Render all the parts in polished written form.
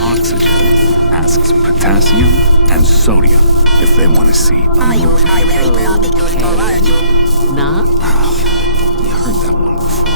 Oxygen asks potassium and sodium if they want to see a movie. Nah? You heard that one before.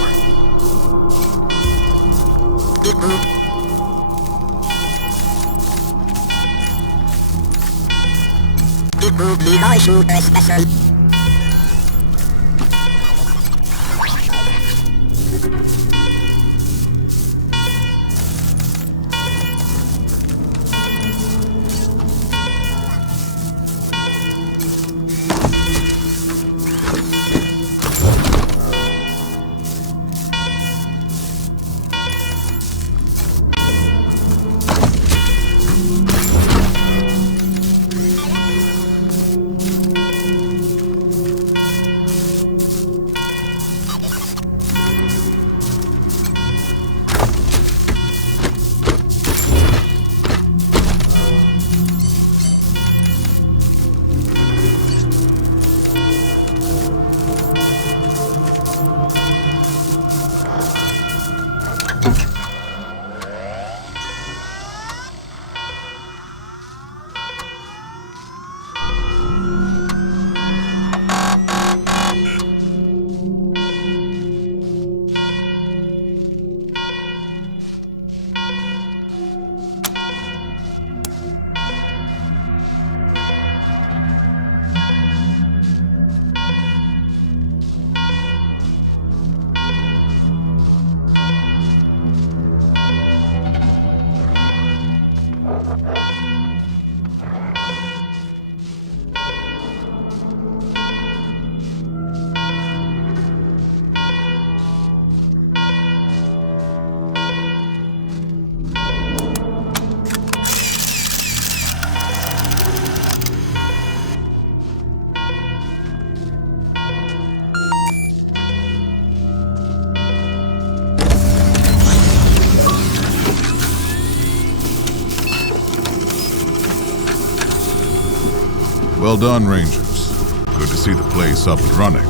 Well done, Rangers. Good to see the place up and running.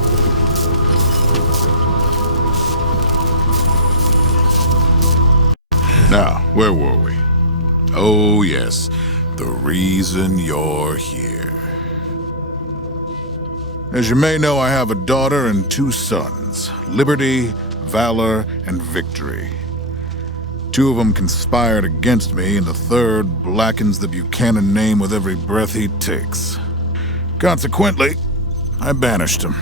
Now, where were we? Oh, yes, the reason you're here. As you may know, I have a daughter and 2 sons, Liberty, Valor, and Victory. 2 of them conspired against me, and the third blackens the Buchanan name with every breath he takes. Consequently, I banished him.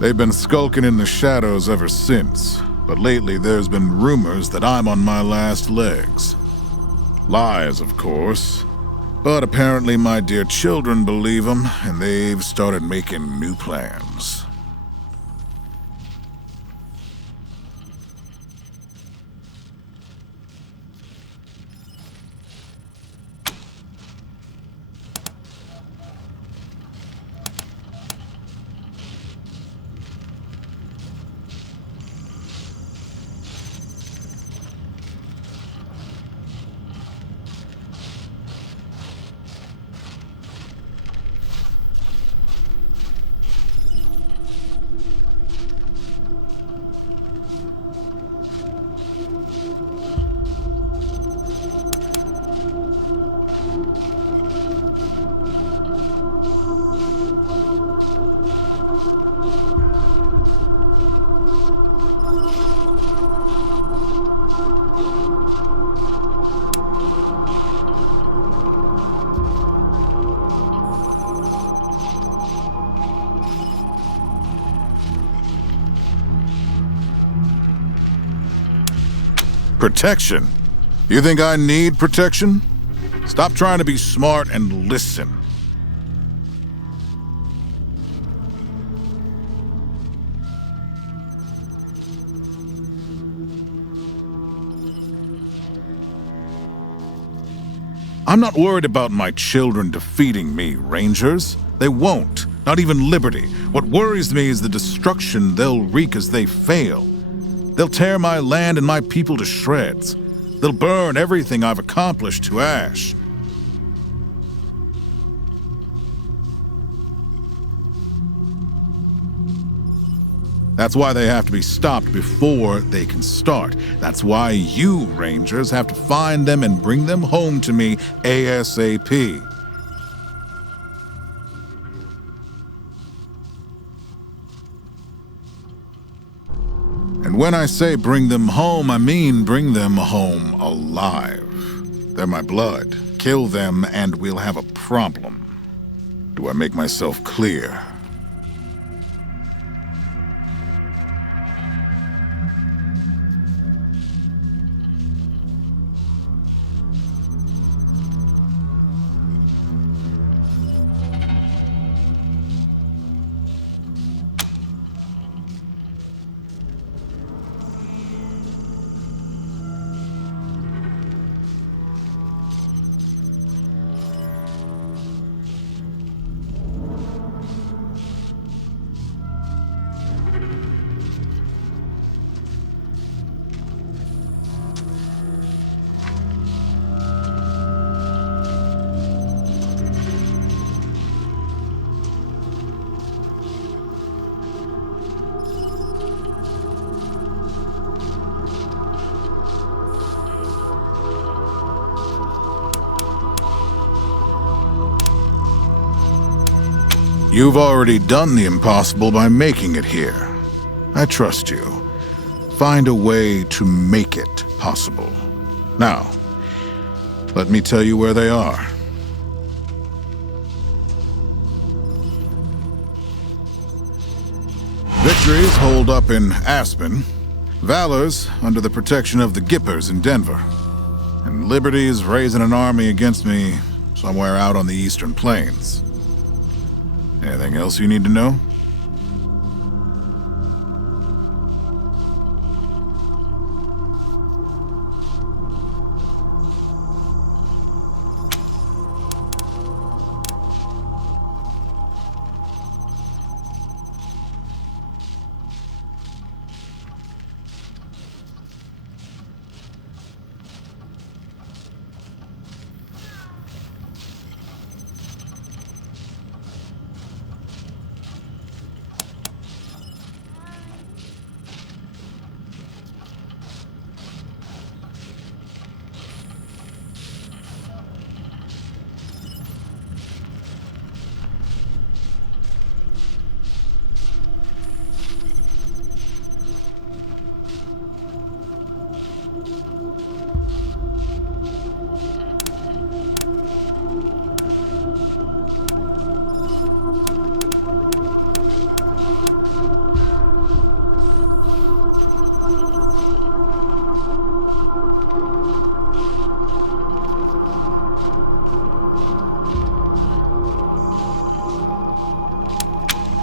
They've been skulking in the shadows ever since, but lately there's been rumors that I'm on my last legs. Lies, of course, but apparently my dear children believe them, and they've started making new plans. Protection? You think I need protection? Stop trying to be smart and listen. I'm not worried about my children defeating me, Rangers. They won't. Not even Liberty. What worries me is the destruction they'll wreak as they fail. They'll tear my land and my people to shreds. They'll burn everything I've accomplished to ash. That's why they have to be stopped before they can start. That's why you, Rangers, have to find them and bring them home to me ASAP. And when I say bring them home, I mean bring them home alive. They're my blood. Kill them and we'll have a problem. Do I make myself clear? You've already done the impossible by making it here. I trust you. Find a way to make it possible. Now, let me tell you where they are. Victory's holed up in Aspen. Valor's under the protection of the Gippers in Denver. And Liberty's raising an army against me somewhere out on the Eastern Plains. Anything else you need to know?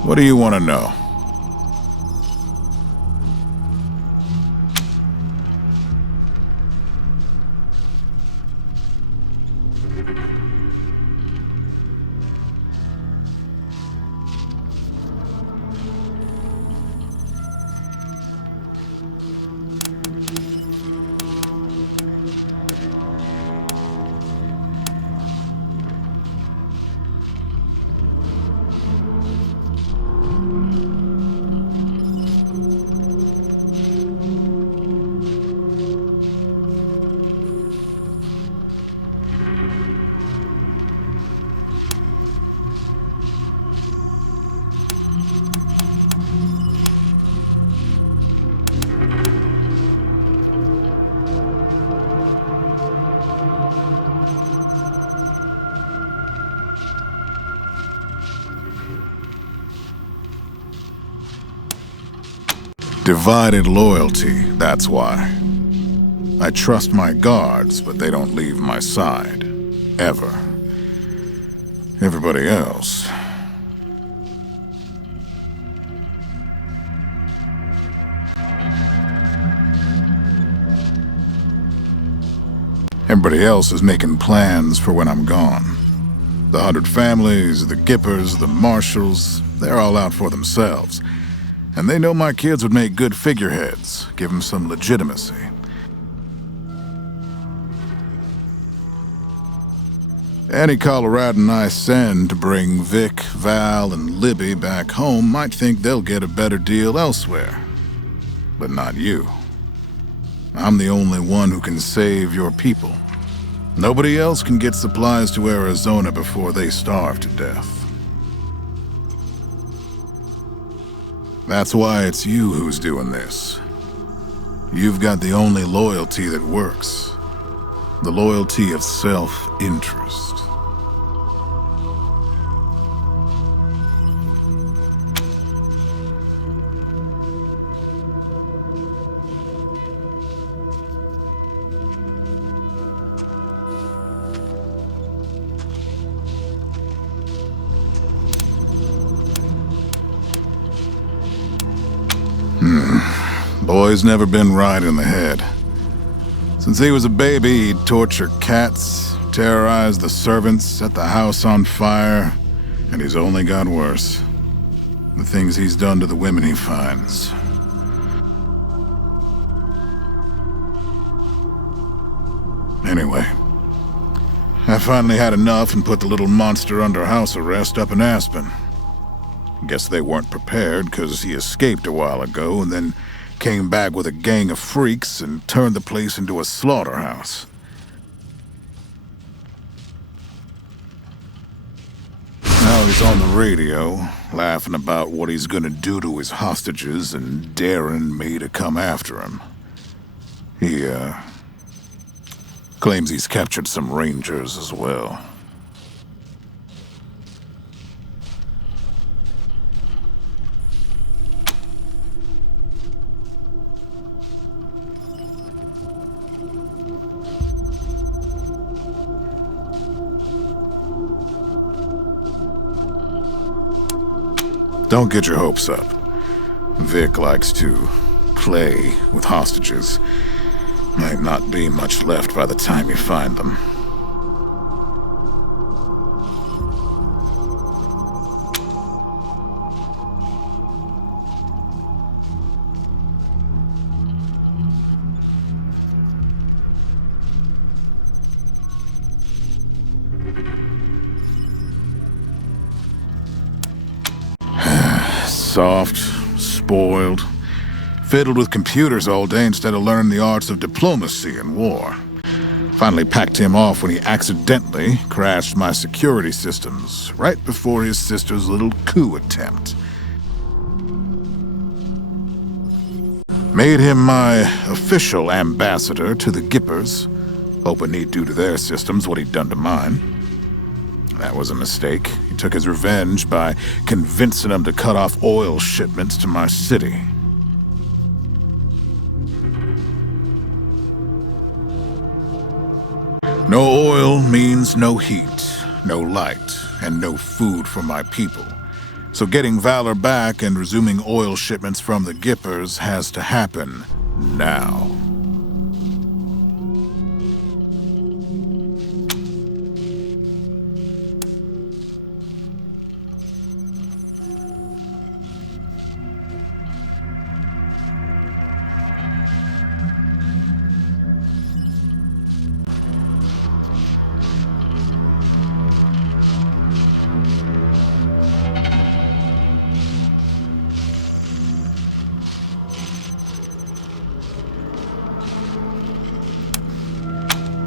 What do you want to know? Divided loyalty, that's why. I trust my guards, but they don't leave my side. Ever. Everybody else... Everybody else is making plans for when I'm gone. The 100 families, the Gippers, the Marshals, they're all out for themselves. And they know my kids would make good figureheads, give them some legitimacy. Any Coloradan I send to bring Vic, Val, and Libby back home might think they'll get a better deal elsewhere. But not you. I'm the only one who can save your people. Nobody else can get supplies to Arizona before they starve to death. That's why it's you who's doing this. You've got the only loyalty that works. The loyalty of self-interest. Boy's never been right in the head. Since he was a baby, he'd torture cats, terrorize the servants, set the house on fire, and he's only got worse. The things he's done to the women he finds. Anyway, I finally had enough and put the little monster under house arrest up in Aspen. Guess they weren't prepared because he escaped a while ago and then came back with a gang of freaks and turned the place into a slaughterhouse. Now he's on the radio, laughing about what he's gonna do to his hostages and daring me to come after him. He, claims he's captured some rangers as well. Don't get your hopes up. Vic likes to play with hostages. Might not be much left by the time you find them. Soft, spoiled, fiddled with computers all day instead of learning the arts of diplomacy and war. Finally packed him off when he accidentally crashed my security systems right before his sister's little coup attempt. Made him my official ambassador to the Gippers, hoping he'd do to their systems what he'd done to mine. That was a mistake. He took his revenge by convincing them to cut off oil shipments to my city. No oil means no heat, no light, and no food for my people. So getting Valor back and resuming oil shipments from the Gippers has to happen now.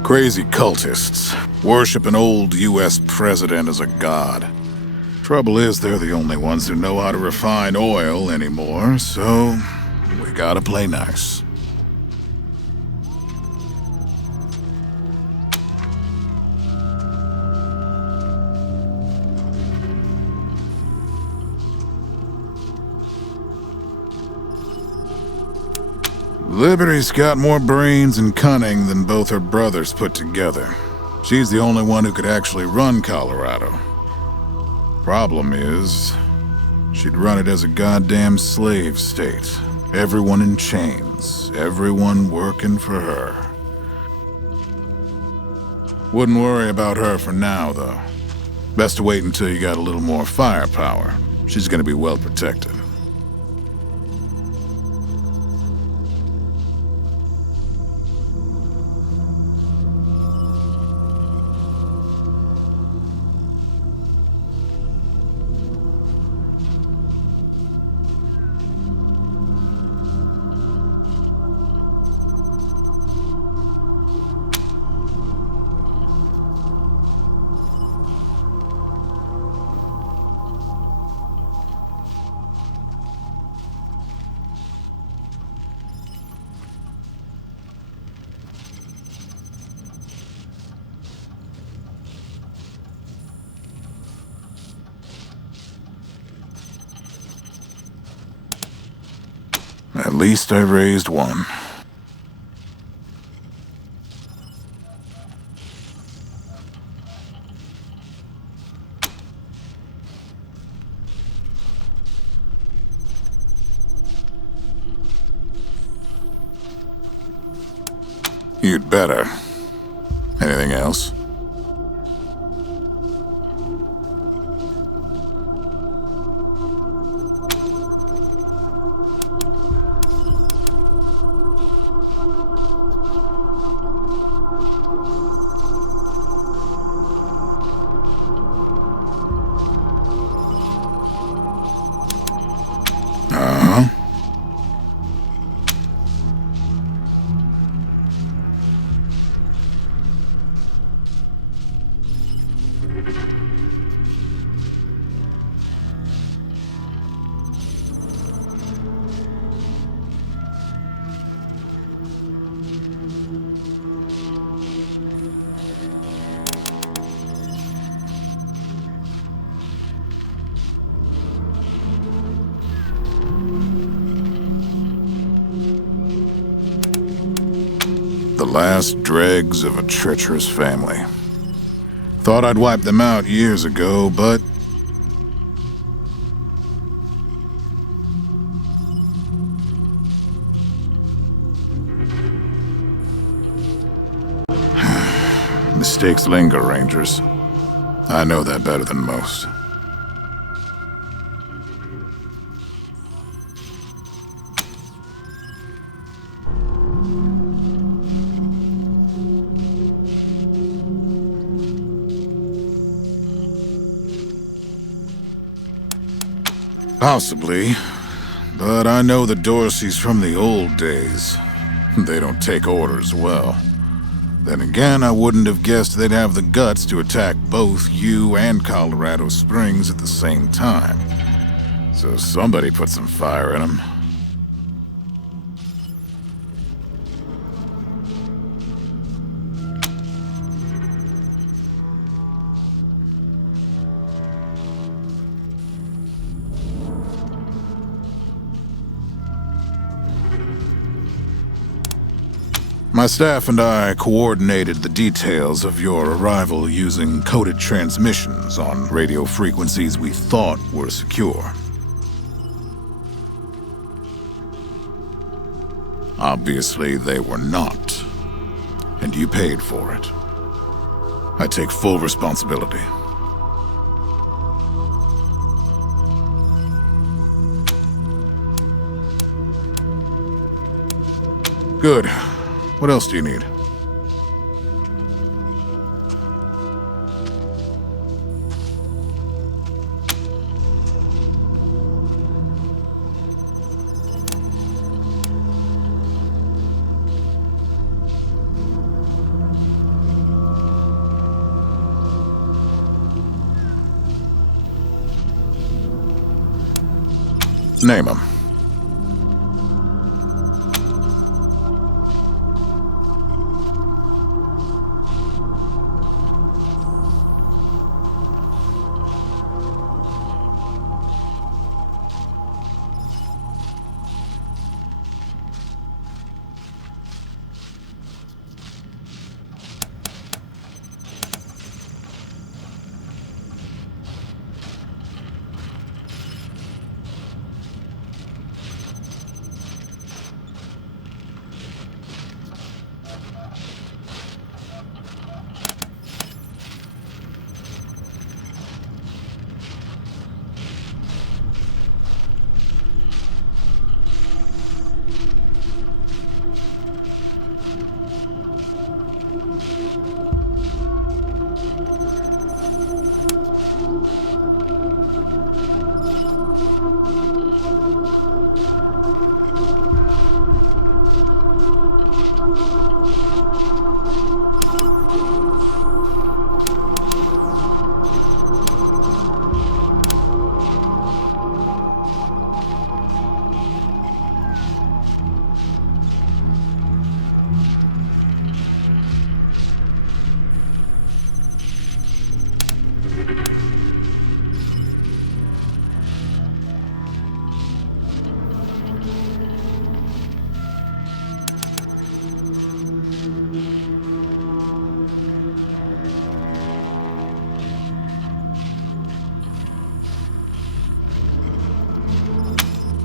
Crazy cultists worship an old U.S. president as a god. Trouble is, they're the only ones who know how to refine oil anymore, so we gotta play nice. Liberty's got more brains and cunning than both her brothers put together. She's the only one who could actually run Colorado. Problem is, she'd run it as a goddamn slave state. Everyone in chains, everyone working for her. Wouldn't worry about her for now, though. Best to wait until you got a little more firepower. She's gonna be well protected. least I raised one. You'd better. Anything else? Uh-huh. The last dregs of a treacherous family. Thought I'd wiped them out years ago, but... Mistakes linger, Rangers. I know that better than most. Possibly, but I know the Dorseys from the old days. They don't take orders well. Then again, I wouldn't have guessed they'd have the guts to attack both you and Colorado Springs at the same time. So somebody put some fire in them. My staff and I coordinated the details of your arrival using coded transmissions on radio frequencies we thought were secure. Obviously, they were not, and you paid for it. I take full responsibility. Good. What else do you need? Name 'em.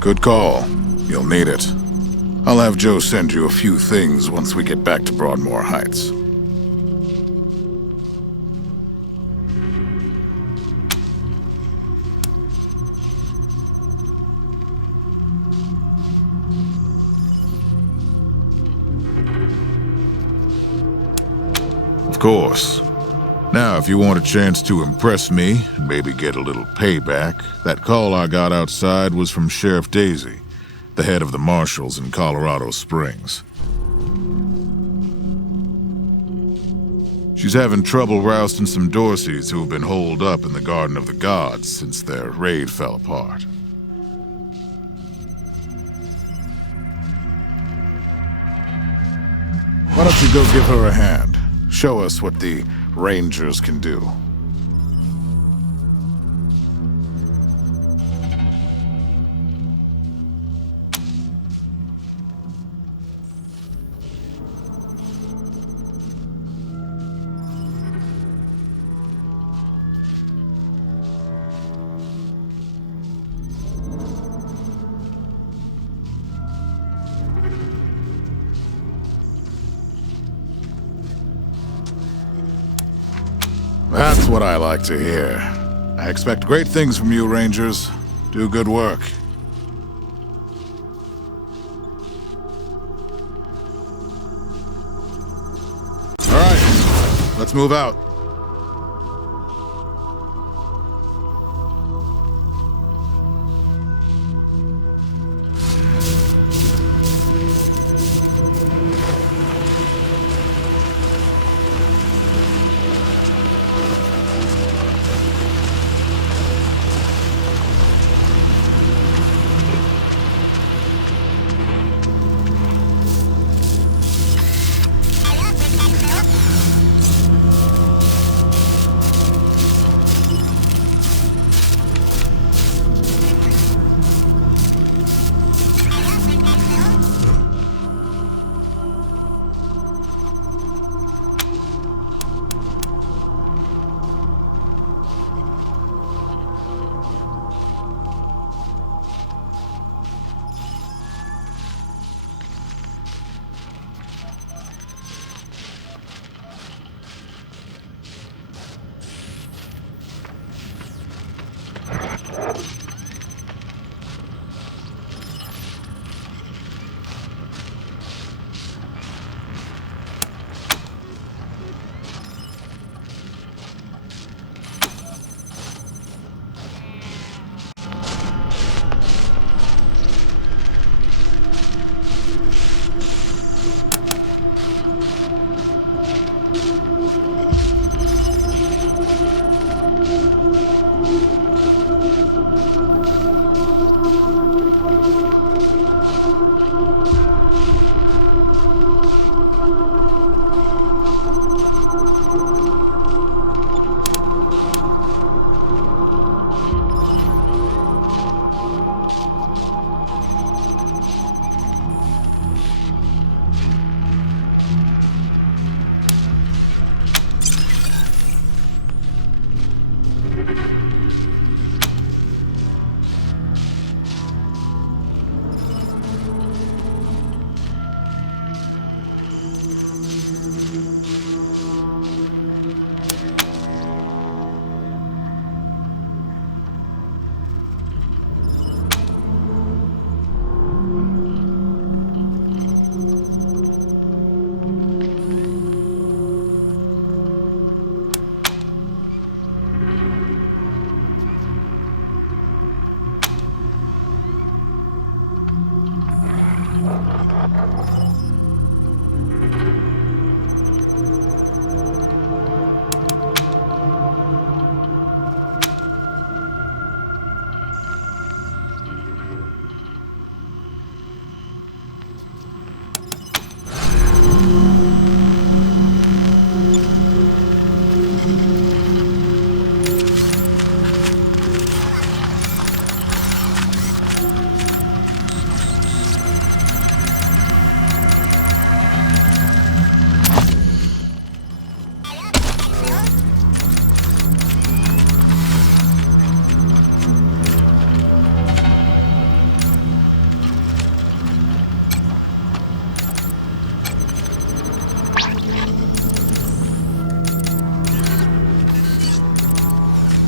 Good call. You'll need it. I'll have Joe send you a few things once we get back to Broadmoor Heights. Of course. Now, if you want a chance to impress me and maybe get a little payback, that call I got outside was from Sheriff Daisy, the head of the marshals in Colorado Springs. She's having trouble rousting some Dorseys who have been holed up in the Garden of the Gods since their raid fell apart. Why don't you go give her a hand? Show us what the Rangers can do. That's what I like to hear. I expect great things from you, Rangers. Do good work. All right, let's move out.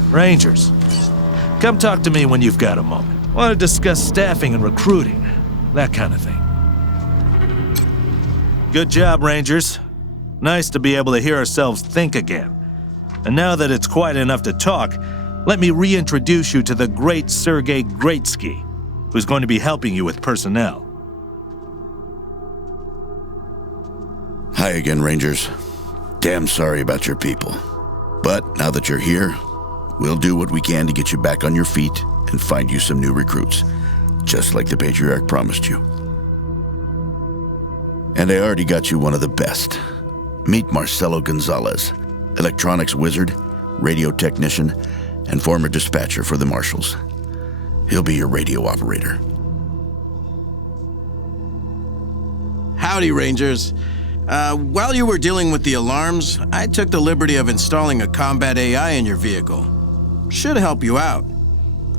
Rangers, come talk to me when you've got a moment. Want to discuss staffing and recruiting, that kind of thing. Good job, Rangers. Nice to be able to hear ourselves think again. And now that it's quiet enough to talk, let me reintroduce you to the great Sergei Greatsky, who's going to be helping you with personnel. Hi again, Rangers. Damn sorry about your people. But now that you're here, we'll do what we can to get you back on your feet and find you some new recruits, just like the Patriarch promised you. And I already got you one of the best. Meet Marcelo Gonzalez, electronics wizard, radio technician, and former dispatcher for the Marshals. He'll be your radio operator. Howdy, Rangers. While you were dealing with the alarms, I took the liberty of installing a combat AI in your vehicle. Should help you out.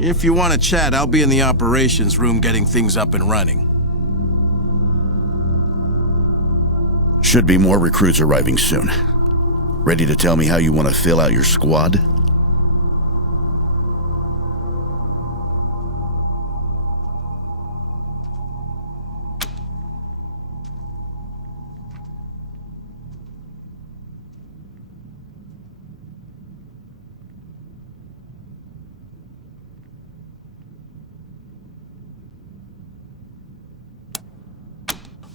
If you want to chat, I'll be in the operations room getting things up and running. Should be more recruits arriving soon. Ready to tell me how you want to fill out your squad?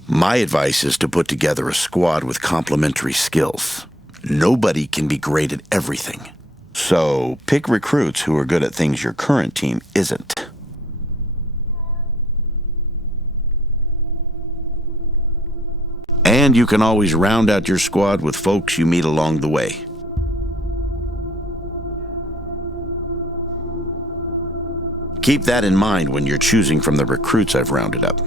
My advice is to put together a squad with complementary skills. Nobody can be great at everything. So pick recruits who are good at things your current team isn't. And you can always round out your squad with folks you meet along the way. Keep that in mind when you're choosing from the recruits I've rounded up.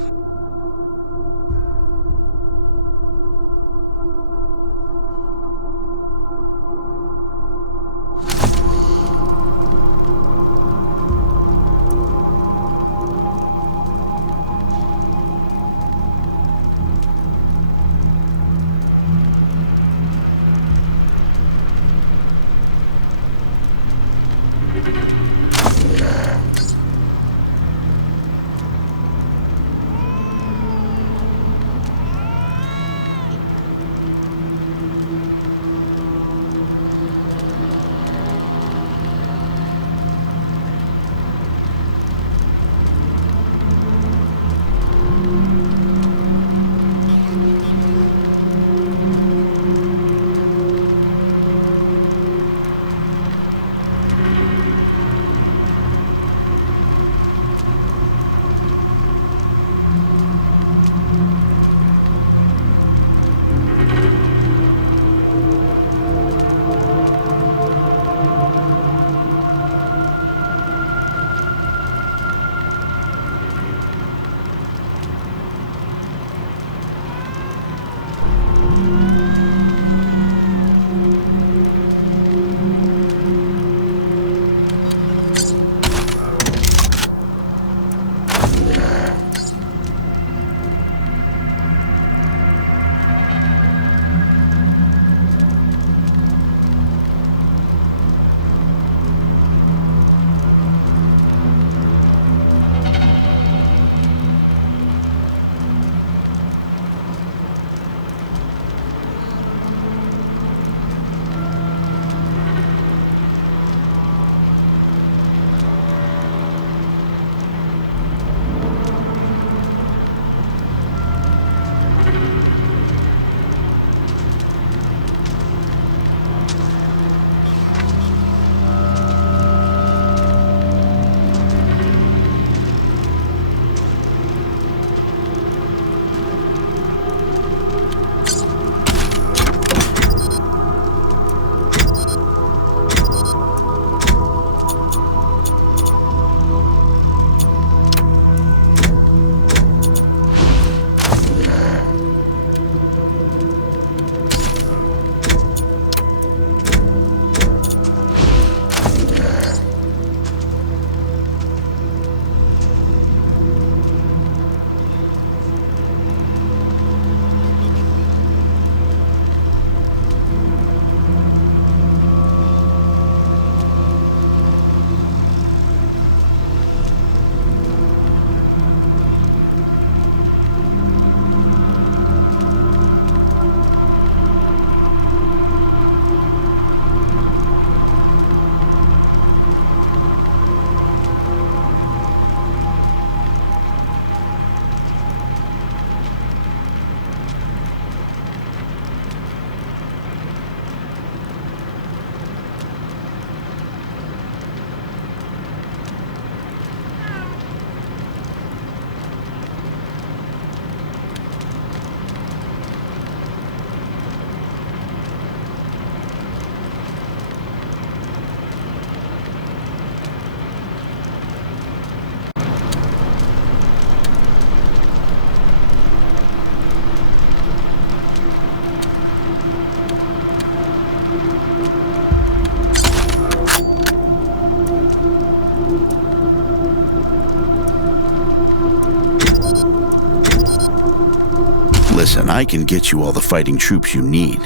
Listen, I can get you all the fighting troops you need,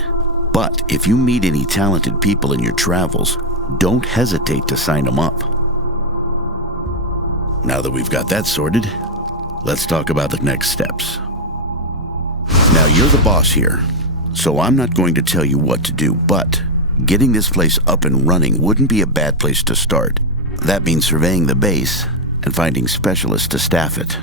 but if you meet any talented people in your travels, don't hesitate to sign them up. Now that we've got that sorted, let's talk about the next steps. Now, you're the boss here, so I'm not going to tell you what to do, but getting this place up and running wouldn't be a bad place to start. That means surveying the base and finding specialists to staff it.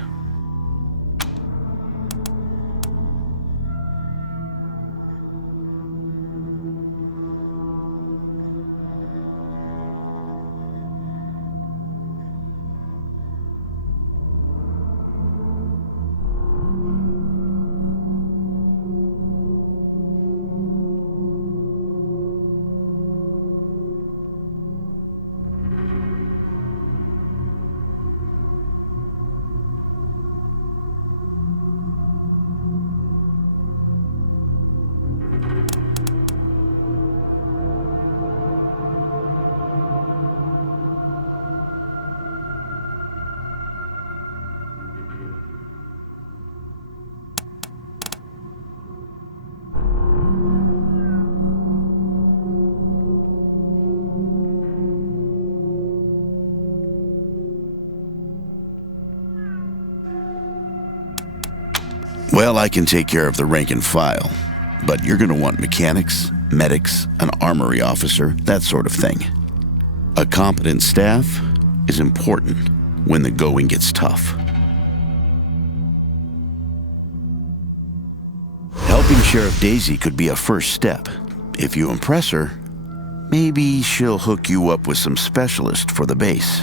Well, I can take care of the rank and file, but you're going to want mechanics, medics, an armory officer, that sort of thing. A competent staff is important when the going gets tough. Helping Sheriff Daisy could be a first step. If you impress her, maybe she'll hook you up with some specialists for the base.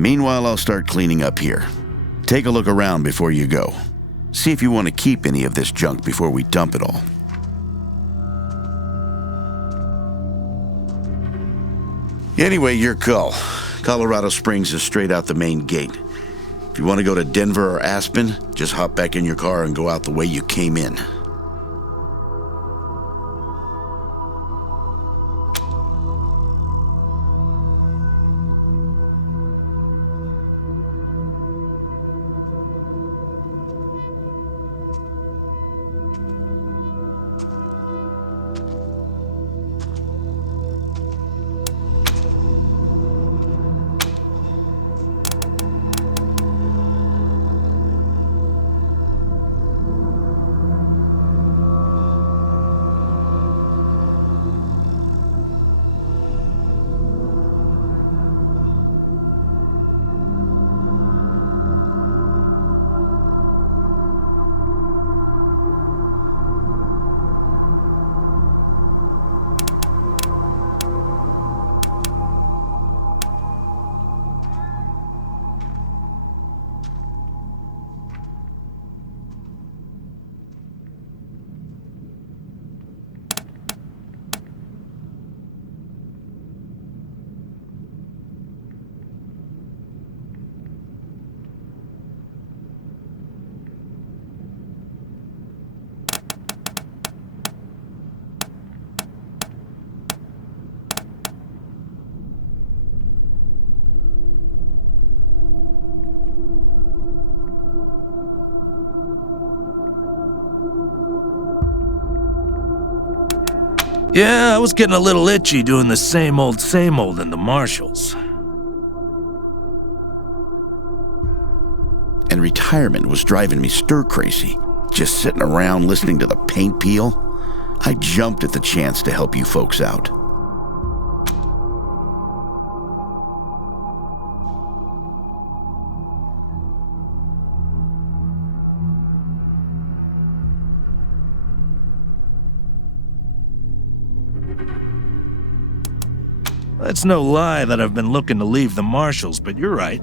Meanwhile, I'll start cleaning up here. Take a look around before you go. See if you want to keep any of this junk before we dump it all. Anyway, your call. Colorado Springs is straight out the main gate. If you want to go to Denver or Aspen, just hop back in your car and go out the way you came in. Yeah, I was getting a little itchy doing the same old in the marshals. And retirement was driving me stir-crazy. Just sitting around listening to the paint peel. I jumped at the chance to help you folks out. It's no lie that I've been looking to leave the marshals, but you're right.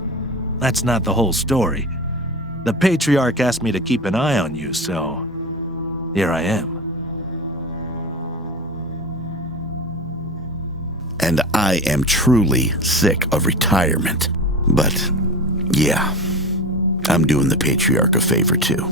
That's not the whole story. The Patriarch asked me to keep an eye on you, so here I am. And I am truly sick of retirement. But, yeah, I'm doing the Patriarch a favor too.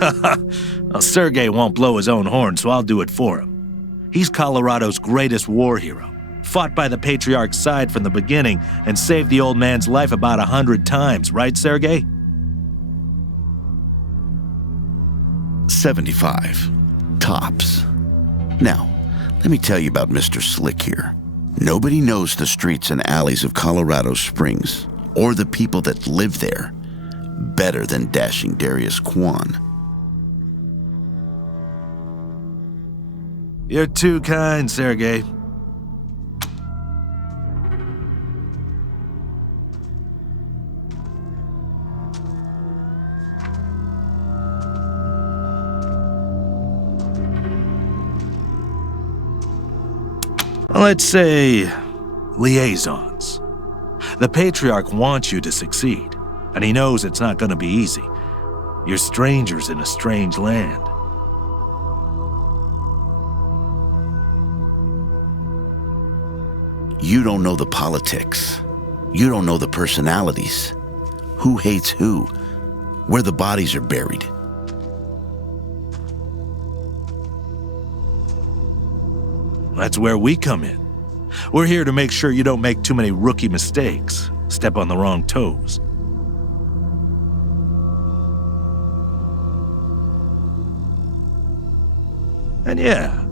Well, Sergei won't blow his own horn, so I'll do it for him. He's Colorado's greatest war hero. Fought by the Patriarch's side from the beginning and saved the old man's life about 100 times, right, Sergei? 75. Tops. Now, let me tell you about Mr. Slick here. Nobody knows the streets and alleys of Colorado Springs, or the people that live there, better than dashing Darius Kwan. You're too kind, Sergei. Let's say liaisons. The Patriarch wants you to succeed, and he knows it's not going to be easy. You're strangers in a strange land. You don't know the politics. You don't know the personalities. Who hates who? Where the bodies are buried. That's where we come in. We're here to make sure you don't make too many rookie mistakes, step on the wrong toes. And yeah,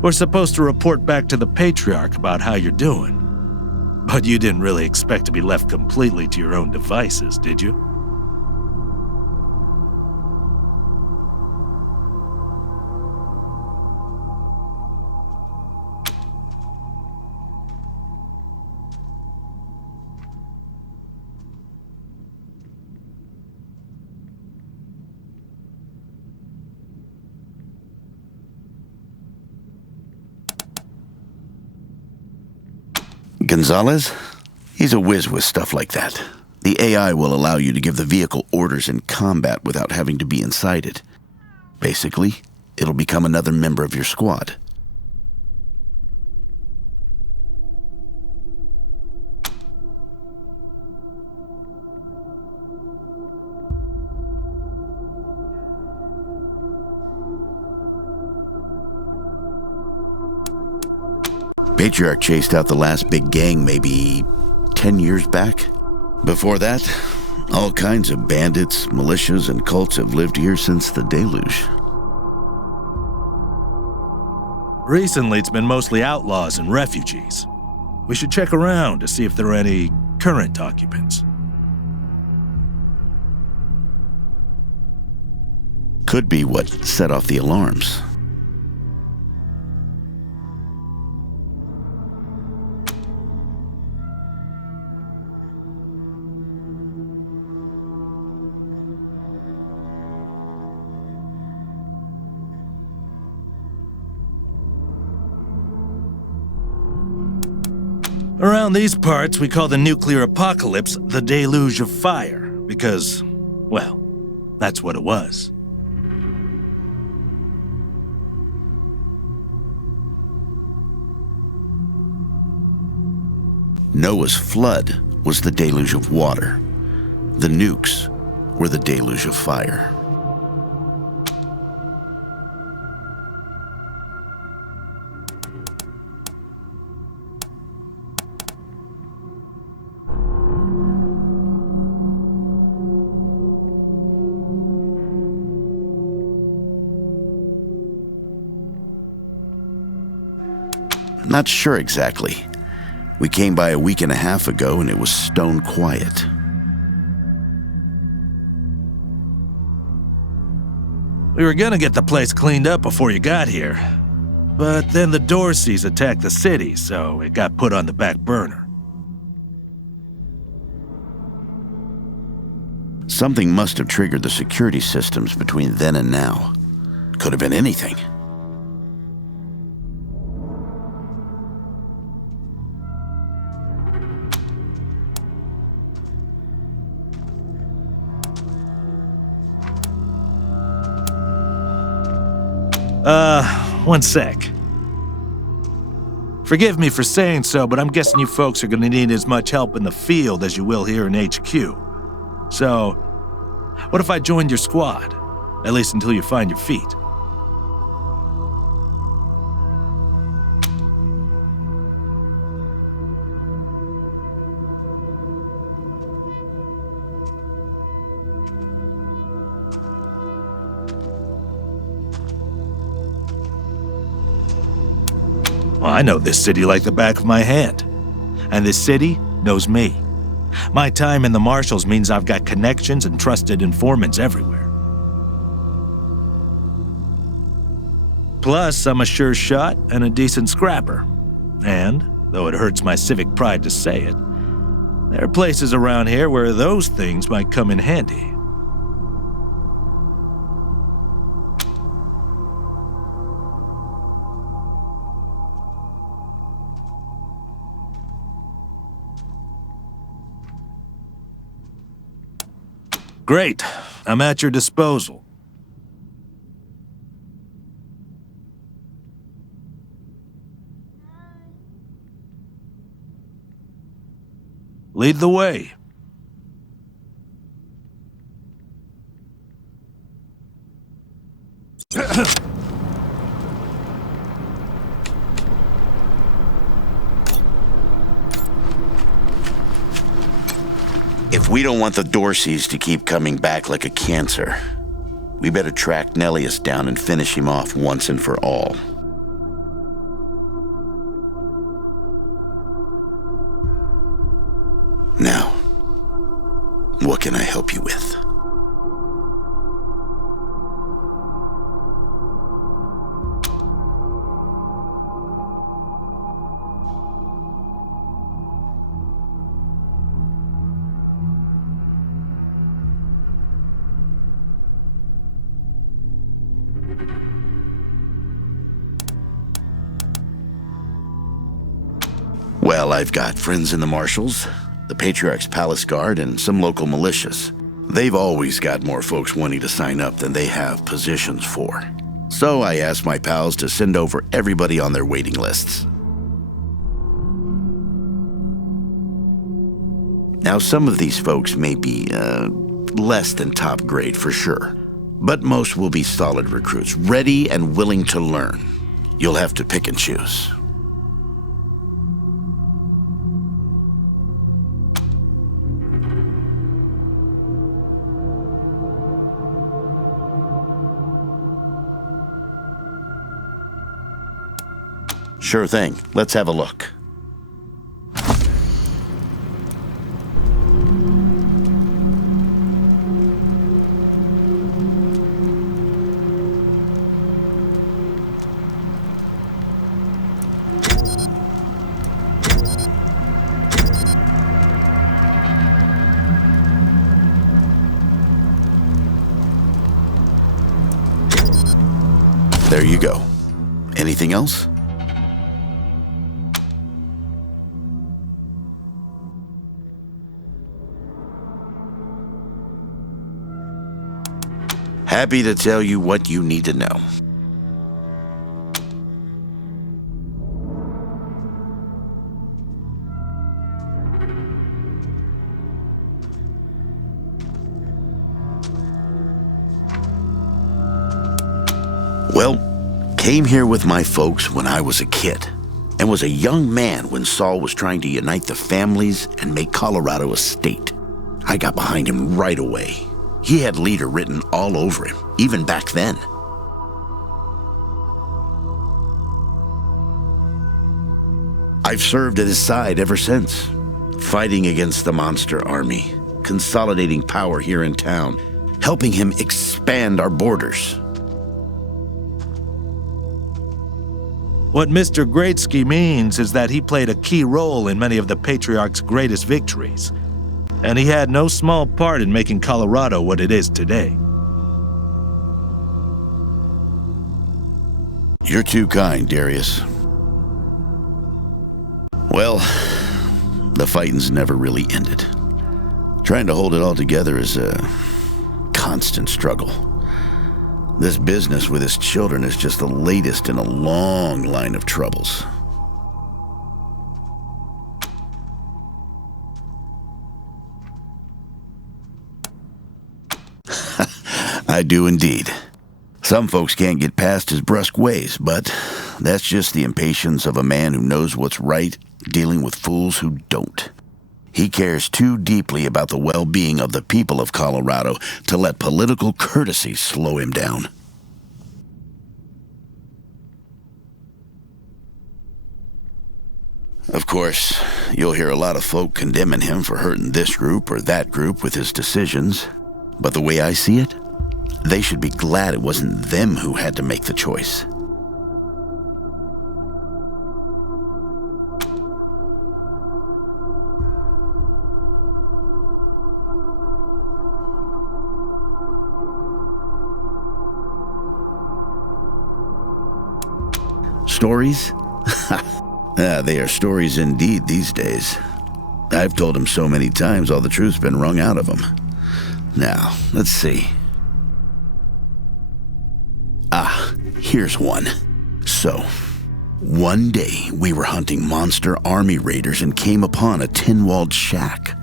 we're supposed to report back to the Patriarch about how you're doing. But you didn't really expect to be left completely to your own devices, did you? Gonzalez? He's a whiz with stuff like that. The AI will allow you to give the vehicle orders in combat without having to be inside it. Basically, it'll become another member of your squad. Patriarch chased out the last big gang maybe 10 years back. Before that, all kinds of bandits, militias, and cults have lived here since the deluge. Recently, it's been mostly outlaws and refugees. We should check around to see if there are any current occupants. Could be what set off the alarms. Around these parts, we call the nuclear apocalypse the deluge of fire, because, well, that's what it was. Noah's flood was the deluge of water. The nukes were the deluge of fire. Not sure exactly. We came by a week and a half ago and it was stone quiet. We were gonna get the place cleaned up before you got here. But then the Dorseys attacked the city, so it got put on the back burner. Something must have triggered the security systems between then and now. Could have been anything. One sec. Forgive me for saying so, but I'm guessing you folks are gonna need as much help in the field as you will here in HQ. So, what if I joined your squad? At least until you find your feet. Well, I know this city like the back of my hand. And this city knows me. My time in the Marshals means I've got connections and trusted informants everywhere. Plus, I'm a sure shot and a decent scrapper. And, though it hurts my civic pride to say it, there are places around here where those things might come in handy. Great. I'm at your disposal. Lead the way. If we don't want the Dorseys to keep coming back like a cancer, we better track Nellius down and finish him off once and for all. Now, what can I help you with? Well, I've got friends in the Marshals, the Patriarch's Palace Guard, and some local militias. They've always got more folks wanting to sign up than they have positions for. So I asked my pals to send over everybody on their waiting lists. Now, some of these folks may be, less than top grade for sure, but most will be solid recruits, ready and willing to learn. You'll have to pick and choose. Sure thing. Let's have a look. There you go. Anything else? Happy to tell you what you need to know. Well, came here with my folks when I was a kid, and was a young man when Saul was trying to unite the families and make Colorado a state. I got behind him right away. He had leader written all over him, even back then. I've served at his side ever since, fighting against the monster army, consolidating power here in town, helping him expand our borders. What Mr. Greatsky means is that he played a key role in many of the Patriarch's greatest victories, and he had no small part in making Colorado what it is today. You're too kind, Darius. Well, the fighting's never really ended. Trying to hold it all together is a constant struggle. This business with his children is just the latest in a long line of troubles. I do indeed. Some folks can't get past his brusque ways, but that's just the impatience of a man who knows what's right, dealing with fools who don't. He cares too deeply about the well-being of the people of Colorado to let political courtesy slow him down. Of course, you'll hear a lot of folk condemning him for hurting this group or that group with his decisions. But the way I see it, they should be glad it wasn't them who had to make the choice. Stories? They are stories indeed these days. I've told him so many times all the truth's been wrung out of him. Now, let's see. Here's one. So, one day we were hunting monster army raiders and came upon a tin-walled shack.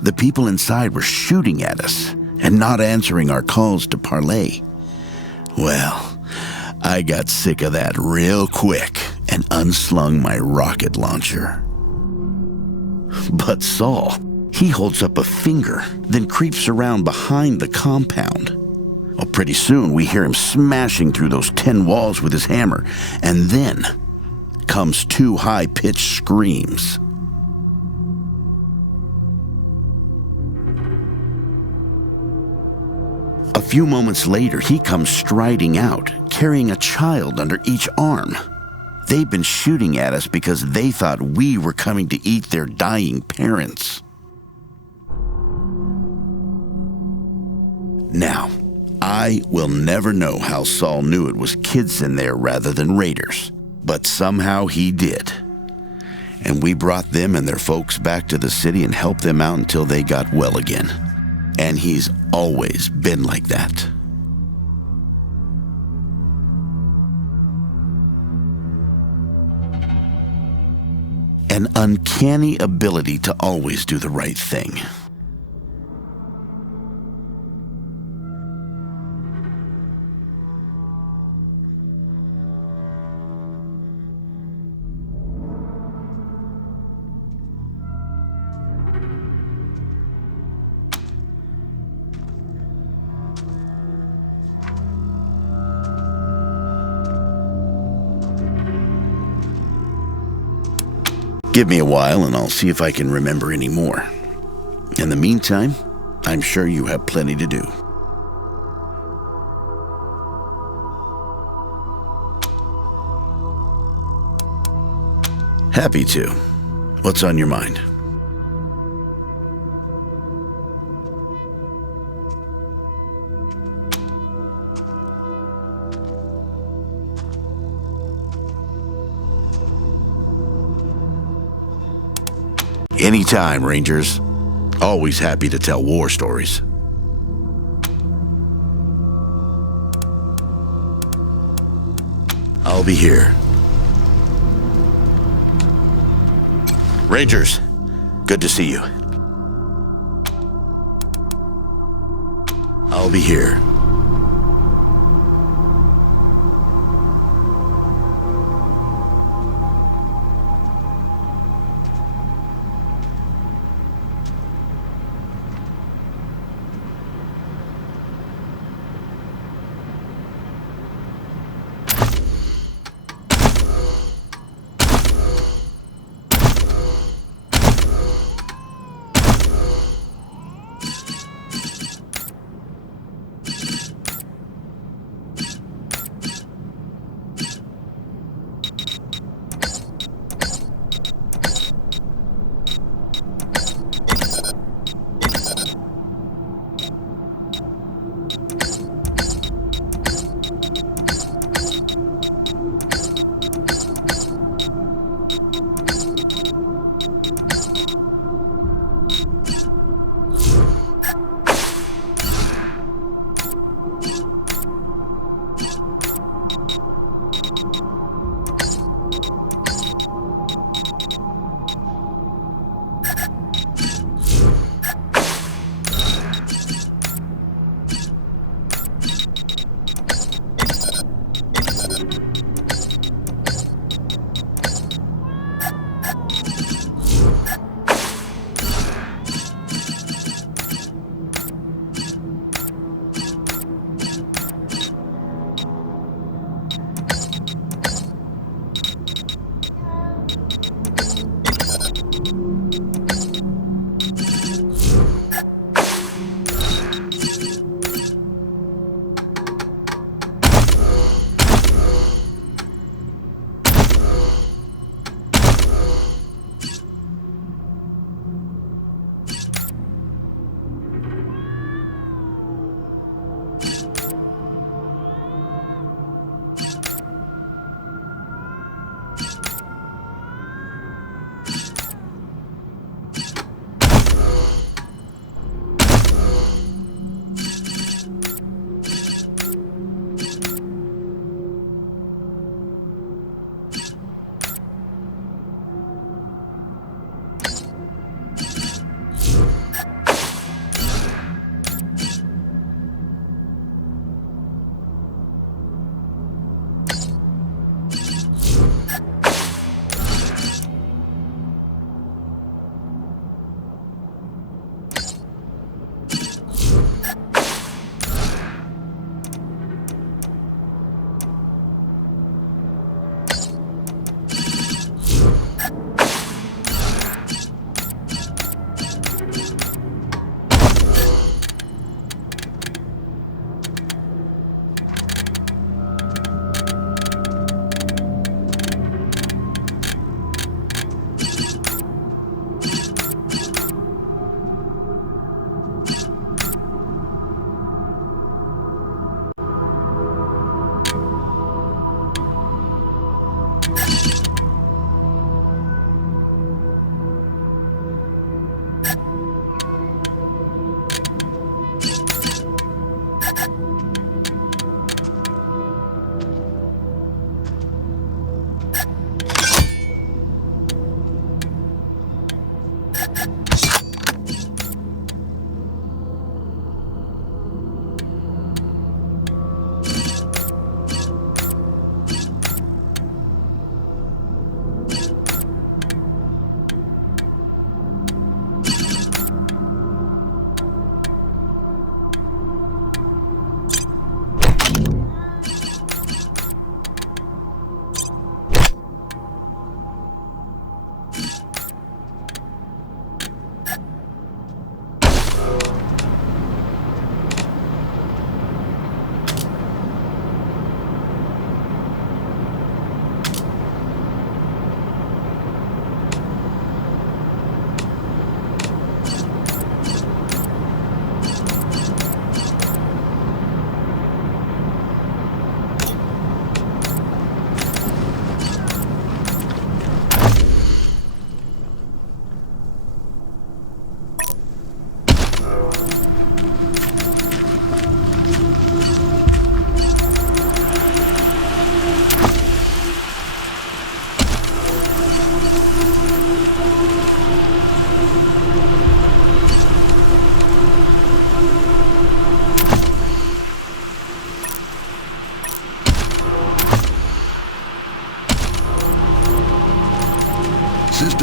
The people inside were shooting at us and not answering our calls to parley. Well, I got sick of that real quick and unslung my rocket launcher. But Saul, he holds up a finger, then creeps around behind the compound. Well, pretty soon we hear him smashing through those tin walls with his hammer, and then comes two high-pitched screams. A few moments later, he comes striding out, carrying a child under each arm. They've been shooting at us because they thought we were coming to eat their dying parents. Now, I will never know how Saul knew it was kids in there rather than raiders, but somehow he did. And we brought them and their folks back to the city and helped them out until they got well again. And he's always been like that. An uncanny ability to always do the right thing. Give me a while and I'll see if I can remember any more. In the meantime, I'm sure you have plenty to do. Happy to. What's on your mind? Anytime, Rangers. Always happy to tell war stories. I'll be here. Rangers, good to see you. I'll be here.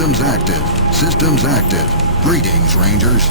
Systems active. Systems active. Greetings, Rangers.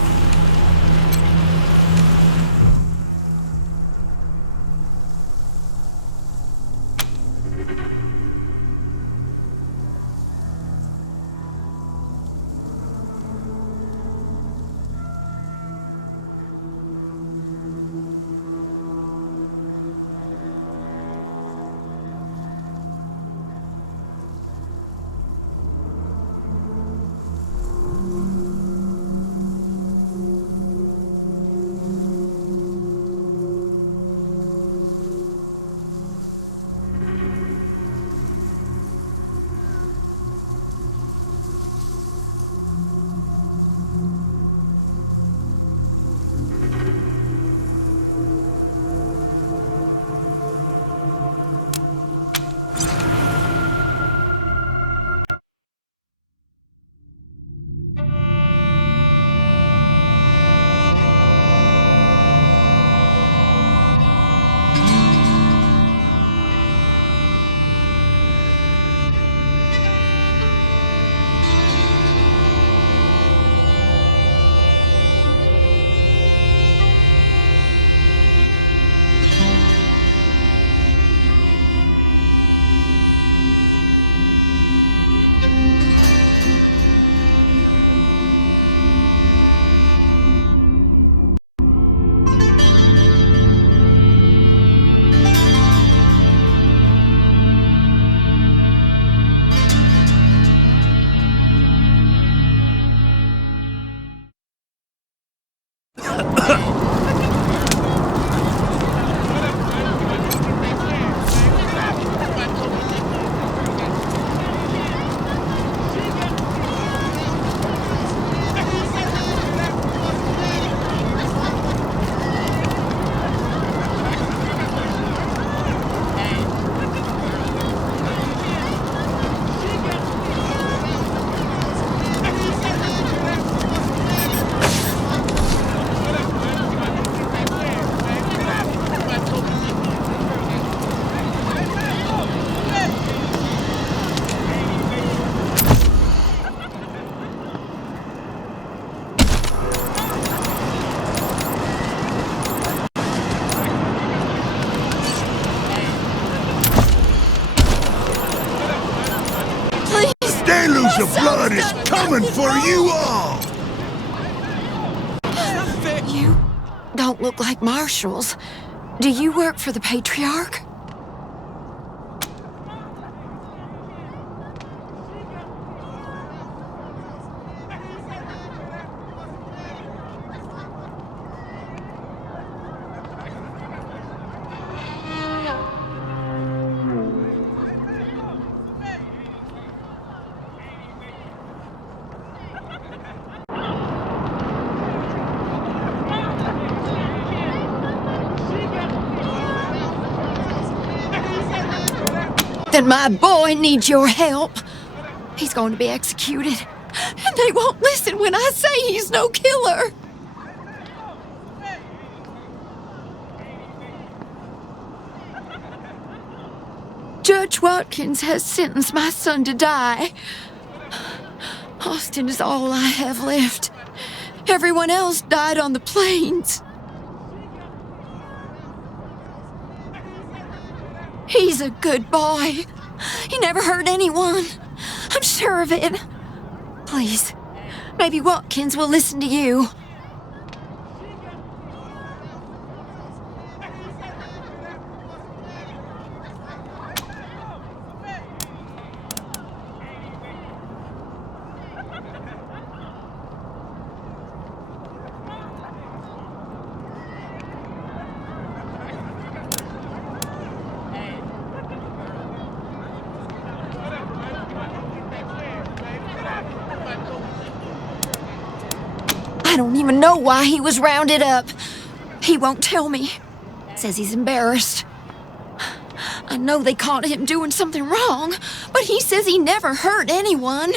The blood is coming for you all! You don't look like marshals. Do you work for the Patriarch? Then my boy needs your help. He's going to be executed. And they won't listen when I say he's no killer. Judge Watkins has sentenced my son to die. Austin is all I have left. Everyone else died on the plains. He's a good boy. He never hurt anyone. I'm sure of it. Please, maybe Watkins will listen to you. I don't even know why he was rounded up. He won't tell me. Says he's embarrassed. I know they caught him doing something wrong, but he says he never hurt anyone.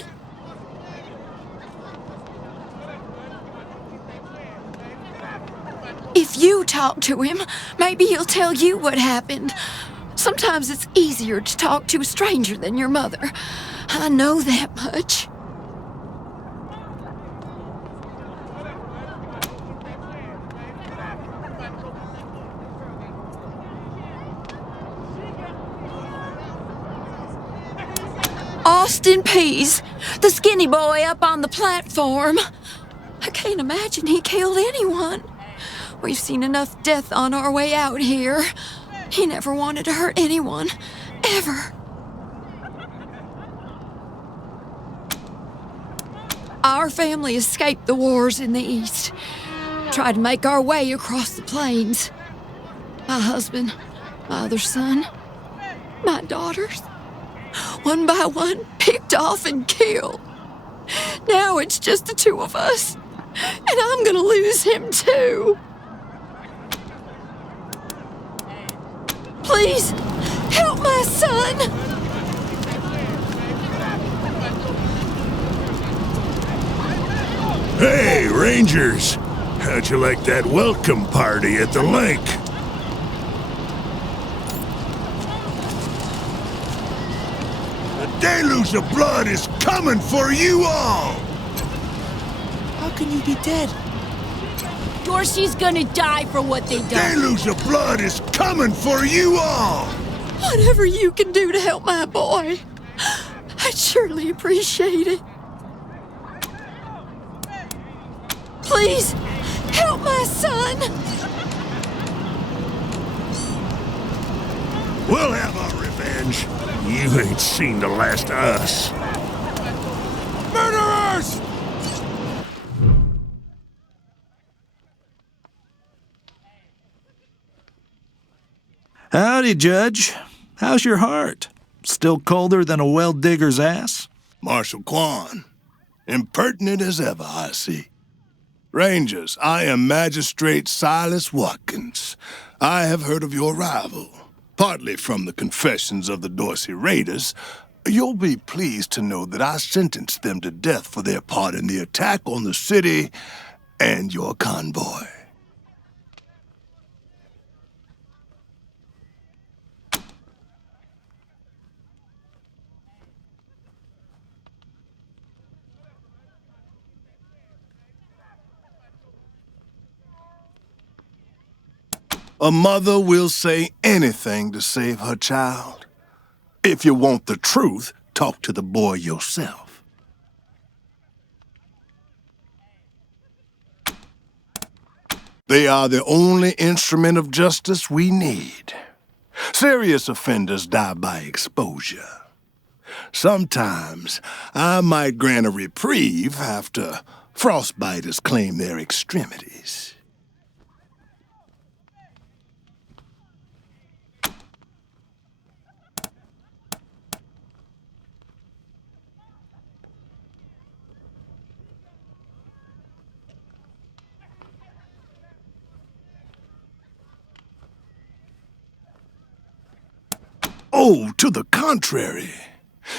If you talk to him, maybe he'll tell you what happened. Sometimes it's easier to talk to a stranger than your mother. I know that much. Austin Pease, the skinny boy up on the platform. I can't imagine he killed anyone. We've seen enough death on our way out here. He never wanted to hurt anyone, ever. Our family escaped the wars in the East. Tried to make our way across the plains. My husband, my other son, my daughters, one by one, picked off and killed. Now it's just the two of us, and I'm gonna lose him too. Please, help my son! Hey, Rangers! How'd you like that welcome party at the lake? The deluge of blood is coming for you all! How can you be dead? Dorsey's gonna die for what they done. Deluge of blood is coming for you all! Whatever you can do to help my boy, I'd surely appreciate it. Please, help my son! We'll have our revenge. You ain't seen the last of us. Murderers! Howdy, Judge. How's your heart? Still colder than a well digger's ass? Marshal Quan. Impertinent as ever, I see. Rangers, I am Magistrate Silas Watkins. I have heard of your arrival, partly from the confessions of the Dorsey Raiders. You'll be pleased to know that I sentenced them to death for their part in the attack on the city and your convoy. A mother will say anything to save her child. If you want the truth, talk to the boy yourself. They are the only instrument of justice we need. Serious offenders die by exposure. Sometimes I might grant a reprieve after frostbiters claim their extremities. Oh, to the contrary.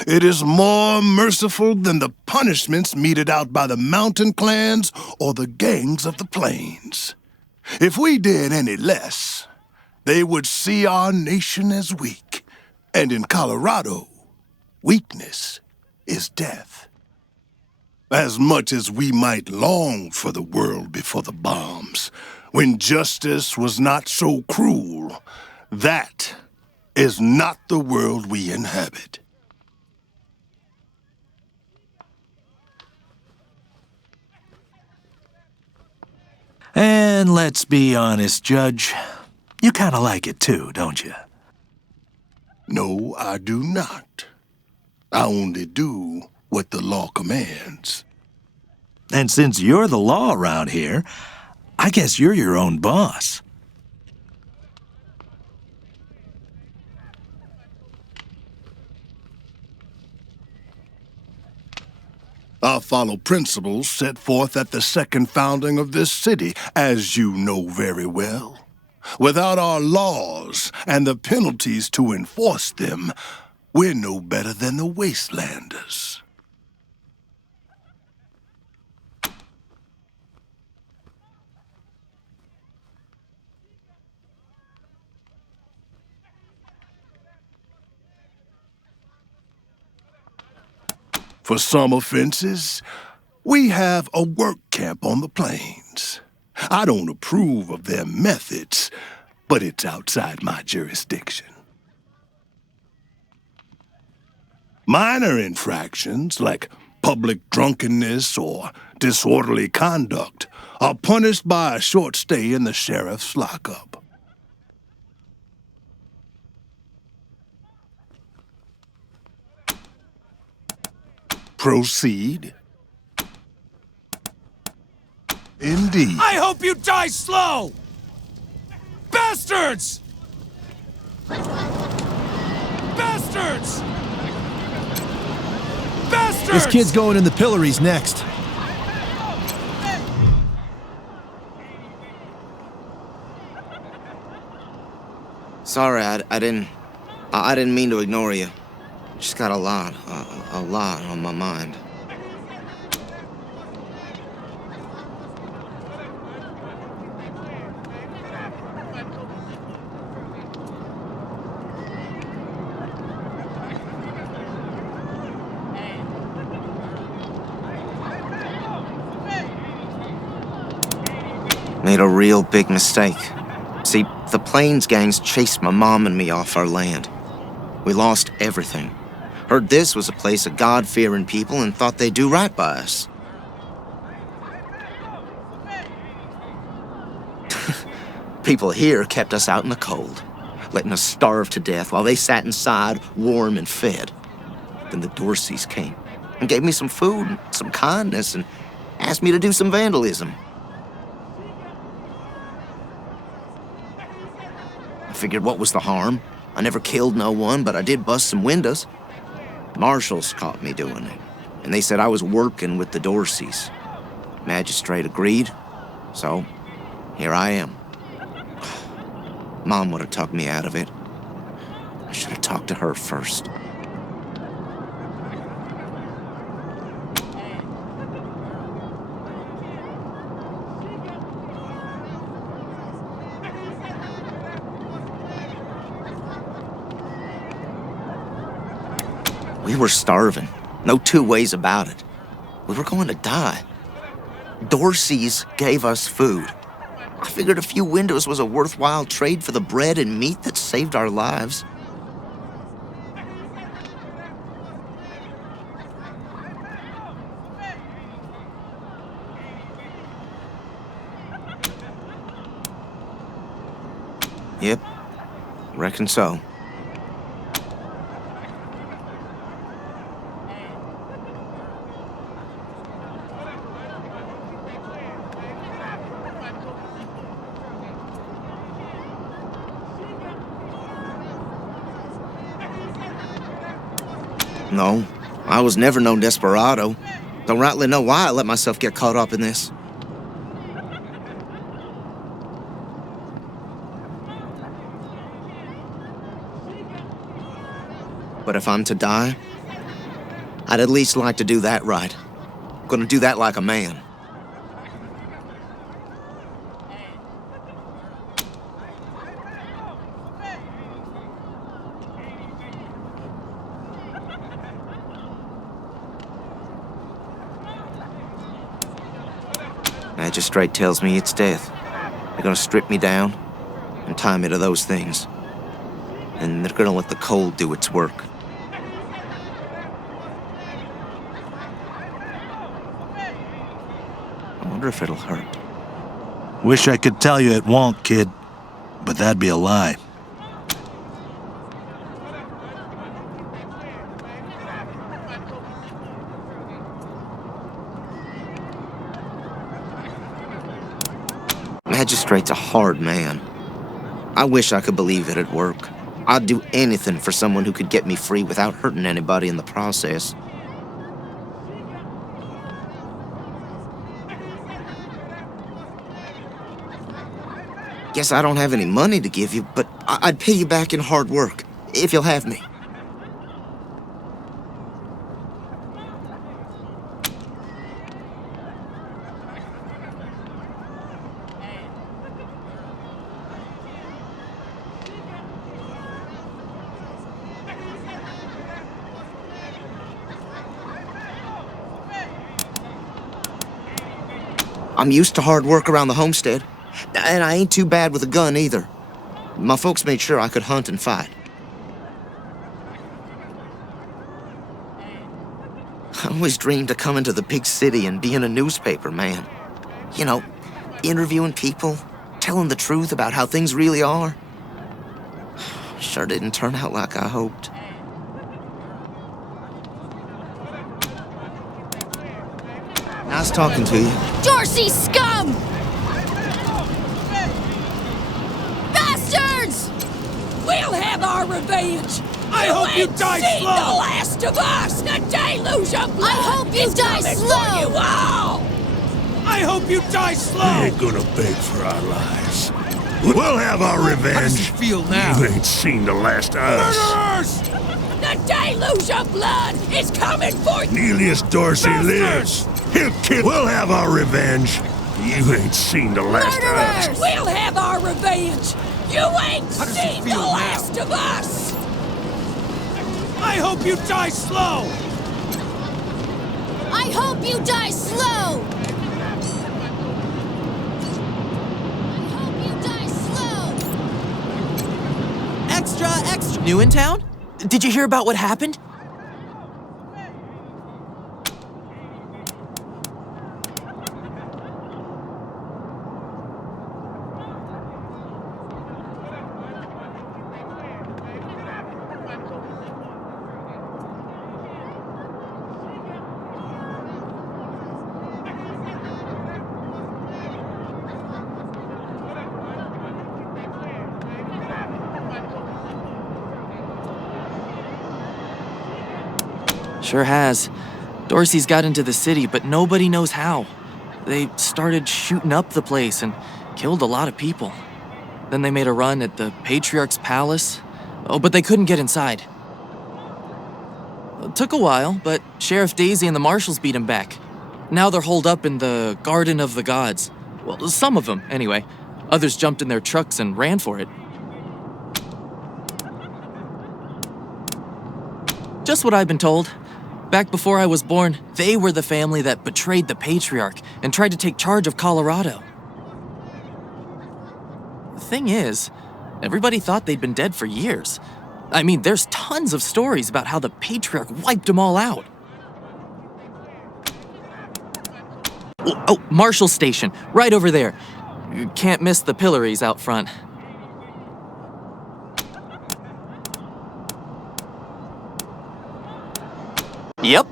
It is more merciful than the punishments meted out by the mountain clans or the gangs of the plains. If we did any less, they would see our nation as weak. And in Colorado, weakness is death. As much as we might long for the world before the bombs, when justice was not so cruel, that is not the world we inhabit. And let's be honest, Judge. You kind of like it too, don't you? No, I do not. I only do what the law commands. And since you're the law around here, I guess you're your own boss. I follow principles set forth at the second founding of this city, as you know very well. Without our laws and the penalties to enforce them, we're no better than the Wastelanders. For some offenses, we have a work camp on the plains. I don't approve of their methods, but it's outside my jurisdiction. Minor infractions, like public drunkenness or disorderly conduct, are punished by a short stay in the sheriff's lockup. Proceed. Indeed. I hope you die slow! Bastards! Bastards! Bastards! This kid's going in the pillories next. Sorry, I didn't mean to ignore you. Just got a lot on my mind. Made a real big mistake. See, the Plains gangs chased my mom and me off our land. We lost everything. Heard this was a place of God-fearing people and thought they'd do right by us. People here kept us out in the cold, letting us starve to death while they sat inside, warm and fed. Then the Dorseys came and gave me some food and some kindness and asked me to do some vandalism. I figured what was the harm? I never killed no one, but I did bust some windows. Marshals caught me doing it, and they said I was working with the Dorseys. Magistrate agreed, so here I am. Mom would have talked me out of it. I should have talked to her first. We were starving. No two ways about it. We were going to die. Dorseys gave us food. I figured a few windows was a worthwhile trade for the bread and meat that saved our lives. Yep, reckon so. No, I was never no desperado. Don't rightly know why I let myself get caught up in this. But if I'm to die, I'd at least like to do that right. I'm gonna do that like a man. Magistrate tells me it's death. They're gonna strip me down and tie me to those things. And they're gonna let the cold do its work. I wonder if it'll hurt. Wish I could tell you it won't, kid, but that'd be a lie. Magistrate's a hard man. I wish I could believe it'd work. I'd do anything for someone who could get me free without hurting anybody in the process. Guess I don't have any money to give you, but I'd pay you back in hard work, if you'll have me. I'm used to hard work around the homestead, and I ain't too bad with a gun either. My folks made sure I could hunt and fight. always dreamed of coming to the big city and being a newspaper man. You know, interviewing people, telling the truth about how things really are. Sure didn't turn out like I hoped. Nice talking to you. Dorsey scum! Bastards! We'll have our revenge! I hope you die seen slow! The last of us! The deluge of blood! I hope you die slow! You all! I hope you die slow! We ain't gonna beg for our lives. We'll have our revenge. How does it feel now? You ain't seen the last of us. Murderers! The deluge of blood is coming for you! Nelius Dorsey lives. He'll kill. We'll have our revenge. You ain't seen the last of us. We'll have our revenge! You ain't How does it seen the feel now? last of us! I hope you die slow! I hope you die slow! I hope you die slow! Extra, extra. New in town? Did you hear about what happened? Sure has. Dorsey's got into the city, but nobody knows how. They started shooting up the place and killed a lot of people. Then they made a run at the Patriarch's palace. Oh, but they couldn't get inside. It took a while, but Sheriff Daisy and the marshals beat him back. Now they're holed up in the Garden of the Gods. Well, some of them, anyway. Others jumped in their trucks and ran for it. Just what I've been told. Back before I was born, they were the family that betrayed the Patriarch and tried to take charge of Colorado. The thing is, everybody thought they'd been dead for years. I mean, there's tons of stories about how the Patriarch wiped them all out. Oh, Marshal Station, right over there. You can't miss the pillories out front. Yep,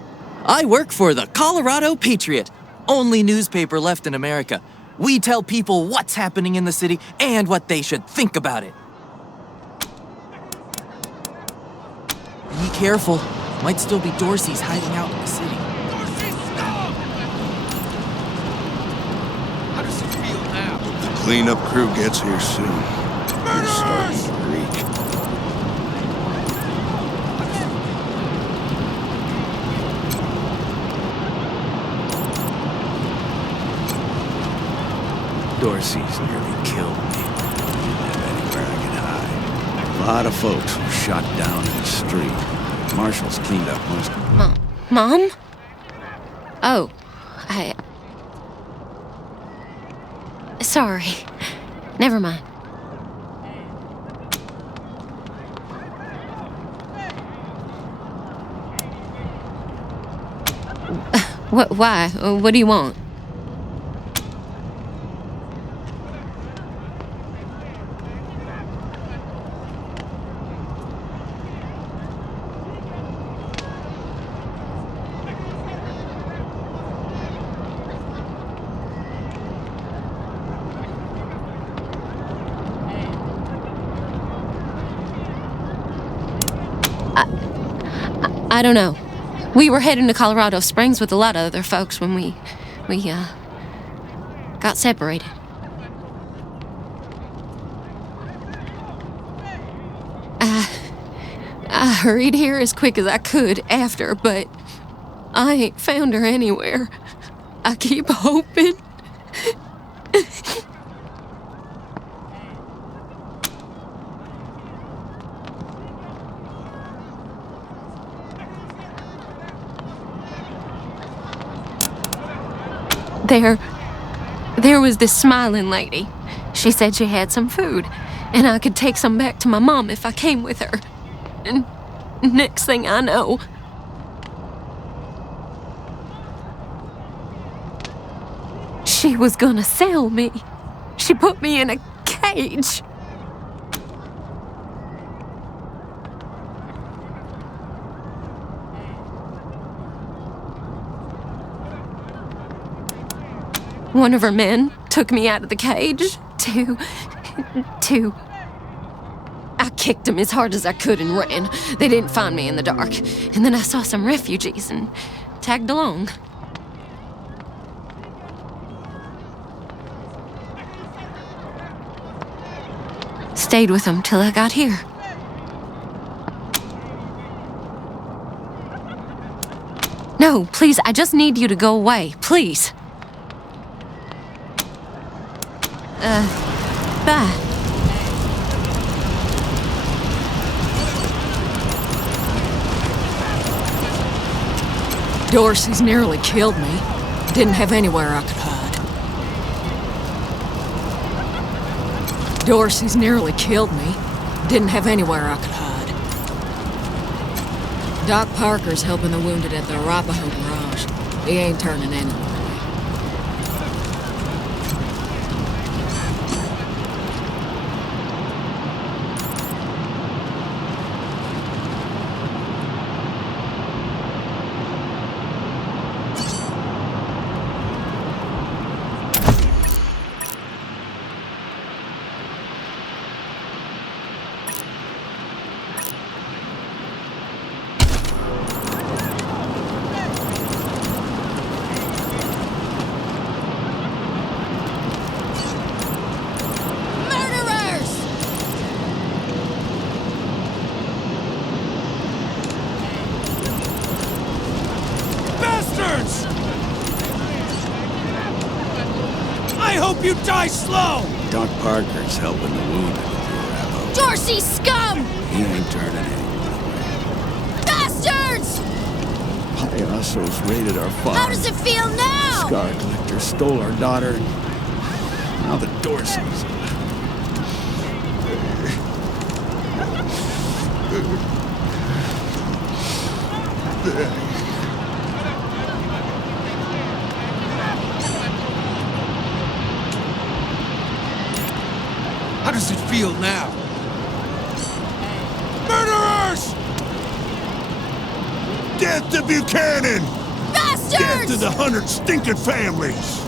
I work for the Colorado Patriot, only newspaper left in America. We tell people what's happening in the city and what they should think about it. Be careful, might still be Dorsey's hiding out in the city. Dorsey, stop! How does it feel now? The cleanup crew gets here soon. It's starting Murderers! to reek. Dorsey's nearly killed me. Didn't have anywhere I could hide. A lot of folks were shot down in the street. Marshals cleaned up most of them. Mom? Oh, Sorry. Never mind. Why? What do you want? I don't know. We were heading to Colorado Springs with a lot of other folks when we got separated. I hurried here as quick as I could after, but I ain't found her anywhere. I keep hoping. There was this smiling lady. She said she had some food, and I could take some back to my mom if I came with her. And next thing I know, She was gonna sell me. She put me in a cage. One of her men took me out of the cage to... I kicked them as hard as I could and ran. They didn't find me in the dark. And then I saw some refugees and tagged along. Stayed with them till I got here. No, please, I just need you to go away, please. Bye. Dorsey's nearly killed me. Didn't have anywhere I could hide. Dorsey's nearly killed me. Didn't have anywhere I could hide. Doc Parker's helping the wounded at the Arapaho Garage. He ain't turning anywhere. I hope you die slow! Doc Parker's helping the wounded at the Arapaho. Dorsey scum! He ain't turning anyone away. Bastards! Payasos raided our farm. How does it feel now? Scar Collector stole our daughter. Now the Dorseys. How does it feel now? Murderers! Death to Buchanan! Bastards! Death to the 100 stinking families!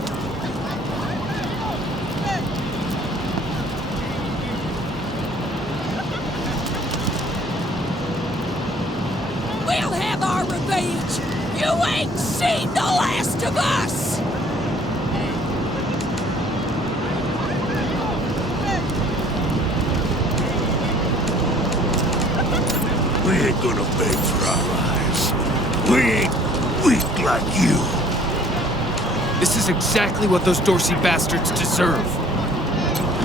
We'll have our revenge! You ain't seen the last of us! We ain't gonna beg for our lives. We ain't weak like you. This is exactly what those Dorsey bastards deserve.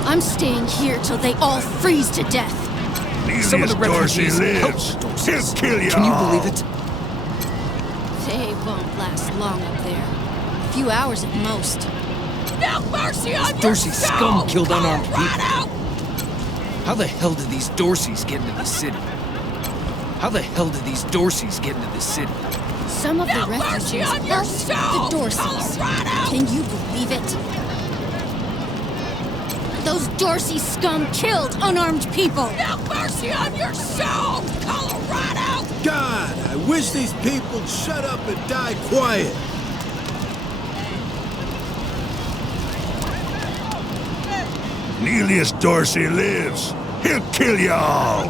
I'm staying here till they all freeze to death. Some of the Dorsey refugees lives. helped the He'll Dorseys. kill you Can you all. believe it? They won't last long up there. A few hours at most. No mercy on your Dorsey soul, scum killed unarmed Colorado! people. How the hell did these Dorseys get into the city? How the hell did these Dorseys get into the city? Some of the refugees helped the Dorseys. Colorado! Can you believe it? Those Dorsey scum killed unarmed people. No mercy on your soul, Colorado! God, I wish these people'd shut up and die quiet. Neelius Dorsey lives. He'll kill you all.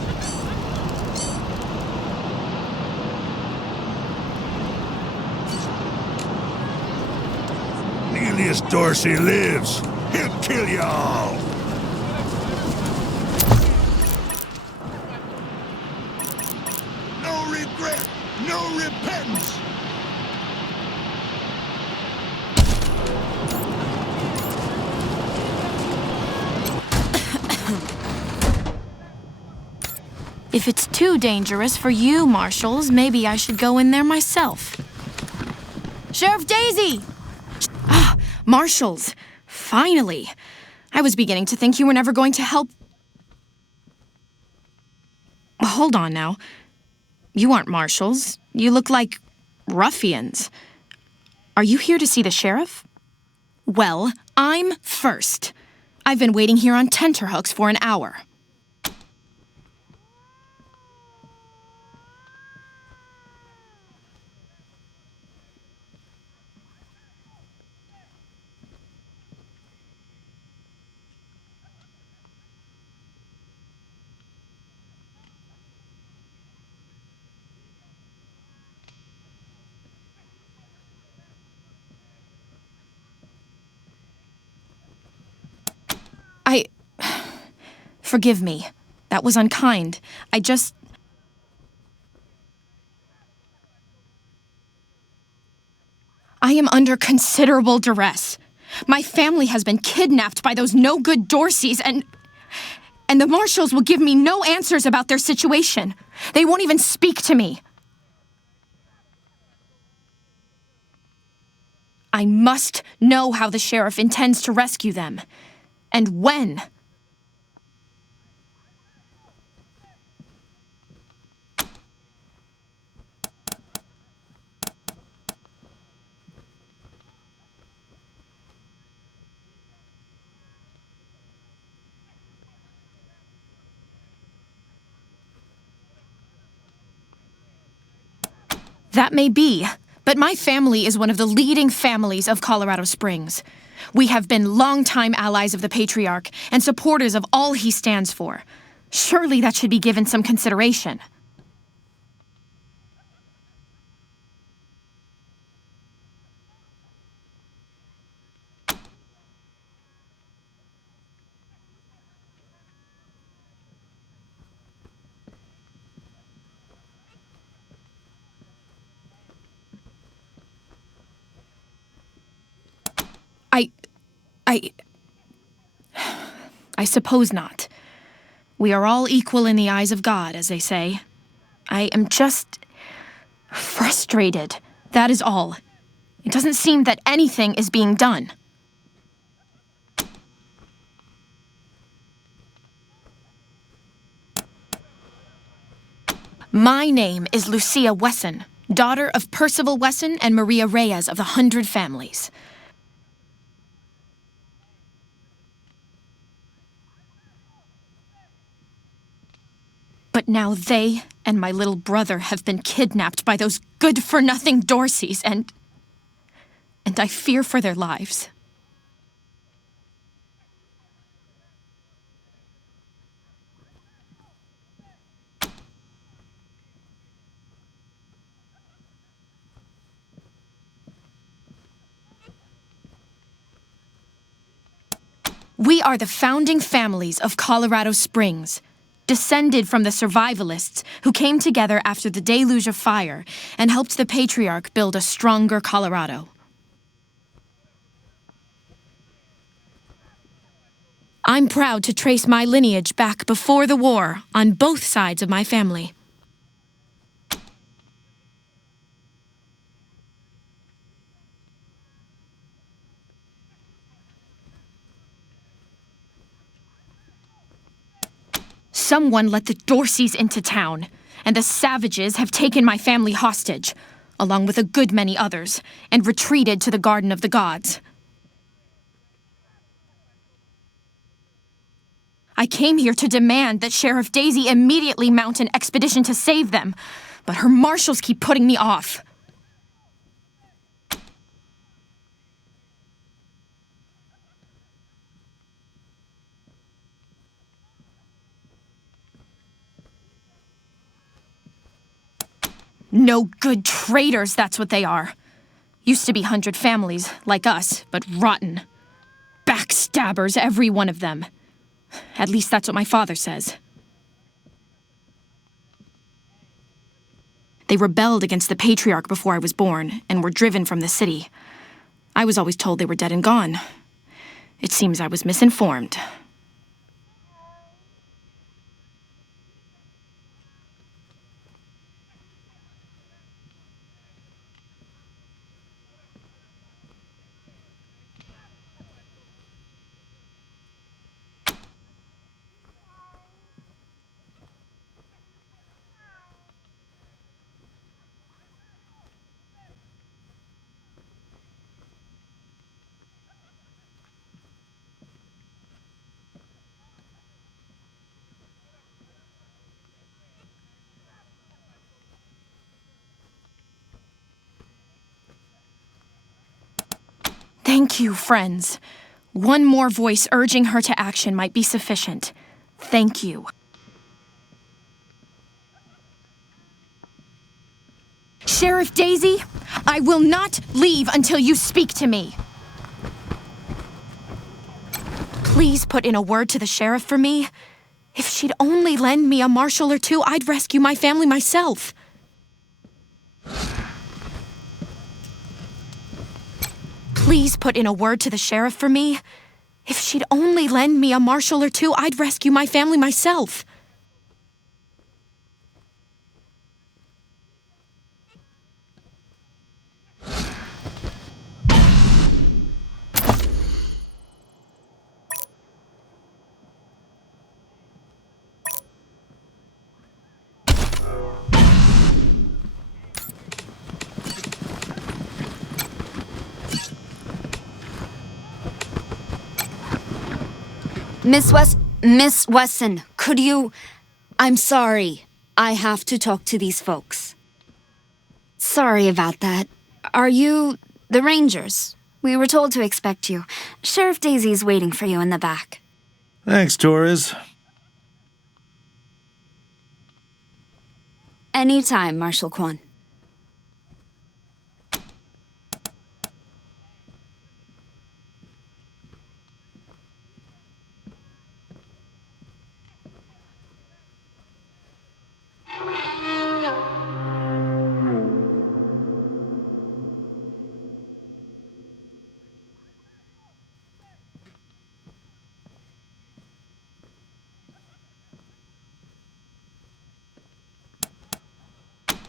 Neelius Dorsey lives. He'll kill you all. No regret, no repentance. If it's too dangerous for you, Marshals, maybe I should go in there myself. Sheriff Daisy! Ah, Marshals! Finally! I was beginning to think you were never going to help. Hold on now. You aren't Marshals. You look like ruffians. Are you here to see the sheriff? Well, I'm first. I've been waiting here on tenterhooks for an hour. Forgive me. That was unkind. I am under considerable duress. My family has been kidnapped by those no-good Dorseys, and the marshals will give me no answers about their situation. They won't even speak to me. I must know how the sheriff intends to rescue them, and when. That may be, but my family is one of the leading families of Colorado Springs. We have been longtime allies of the Patriarch and supporters of all he stands for. Surely that should be given some consideration. I suppose not. We are all equal in the eyes of God, as they say. I am just frustrated. That is all. It doesn't seem that anything is being done. My name is Lucia Wesson, daughter of Percival Wesson and Maria Reyes of the 100 Families. But now they and my little brother have been kidnapped by those good-for-nothing Dorseys, and I fear for their lives. We are the founding families of Colorado Springs, descended from the survivalists who came together after the deluge of fire and helped the Patriarch build a stronger Colorado. I'm proud to trace my lineage back before the war on both sides of my family. Someone let the Dorseys into town, and the savages have taken my family hostage, along with a good many others, and retreated to the Garden of the Gods. I came here to demand that Sheriff Daisy immediately mount an expedition to save them, but her marshals keep putting me off. No good traitors, that's what they are. Used to be 100 families, like us, but rotten. Backstabbers, every one of them. At least that's what my father says. They rebelled against the Patriarch before I was born, and were driven from the city. I was always told they were dead and gone. It seems I was misinformed. Thank you, friends. One more voice urging her to action might be sufficient. Thank you. Sheriff Daisy, I will not leave until you speak to me. Please put in a word to the sheriff for me. If she'd only lend me a marshal or two, I'd rescue my family myself. Please put in a word to the sheriff for me. If she'd only lend me a marshal or two, I'd rescue my family myself. Miss Wesson, could you... I'm sorry. I have to talk to these folks. Sorry about that. Are you the Rangers? We were told to expect you. Sheriff Daisy's waiting for you in the back. Thanks, Torres. Anytime, Marshal Kwan.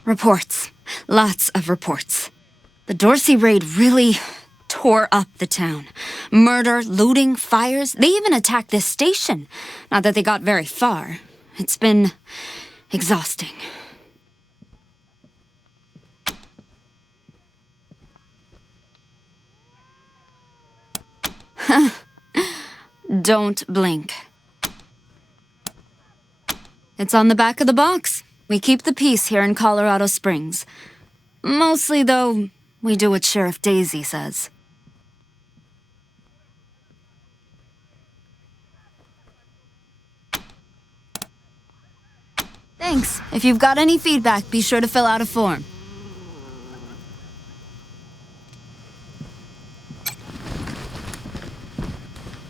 Reports. Lots of reports. The Dorsey raid really tore up the town. Murder, looting, fires. They even attacked this station. Not that they got very far. It's been exhausting. Don't blink. It's on the back of the box. We keep the peace here in Colorado Springs. Mostly, though, we do what Sheriff Daisy says. Thanks. If you've got any feedback, be sure to fill out a form.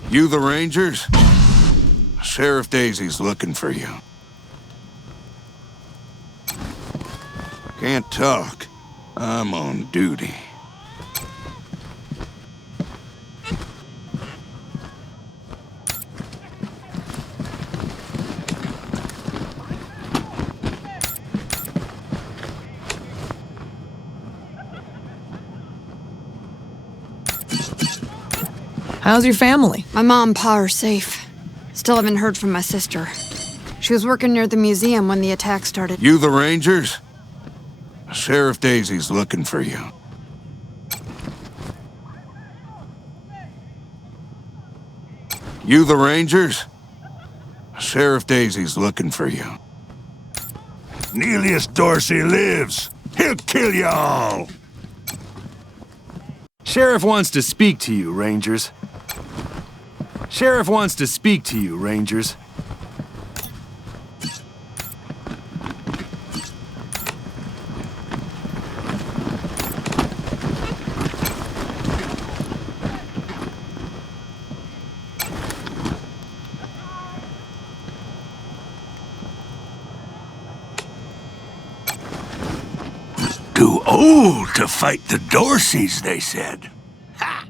You the Rangers? Sheriff Daisy's looking for you. Can't talk. I'm on duty. How's your family? My mom and pa are safe. Still haven't heard from my sister. She was working near the museum when the attack started. You the Rangers? Sheriff Daisy's looking for you. You the Rangers? Sheriff Daisy's looking for you. Nelius Dorsey lives. He'll kill you all. Sheriff wants to speak to you, Rangers. Sheriff wants to speak to you, Rangers. Too old to fight the Dorseys, they said. Ha!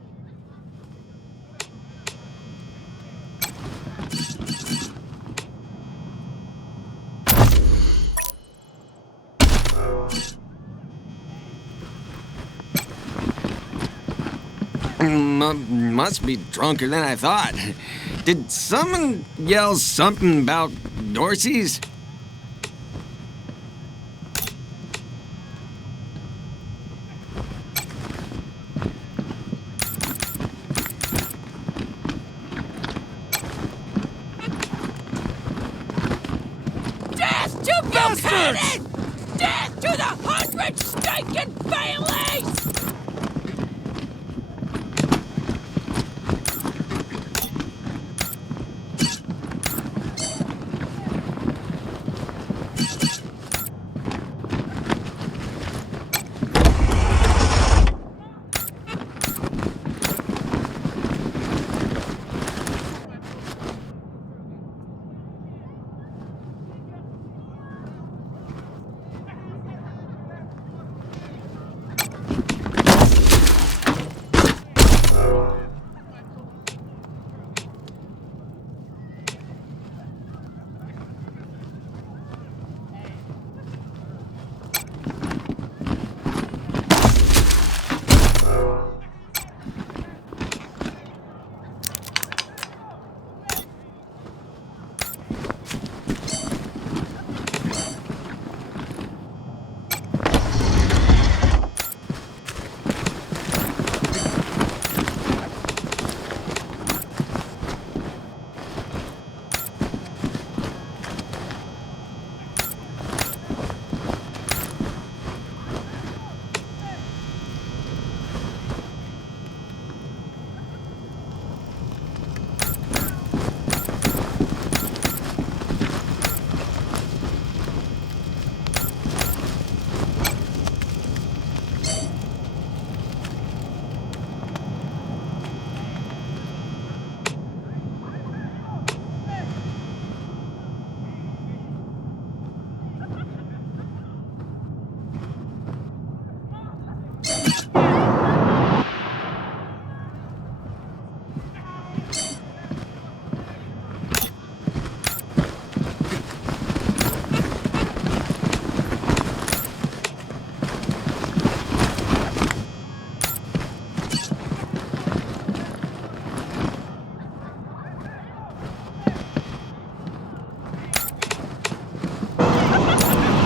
Must be drunker than I thought. Did someone yell something about Dorseys? Death to Buchanan! Death to the 100 stinking families!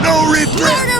No reflex!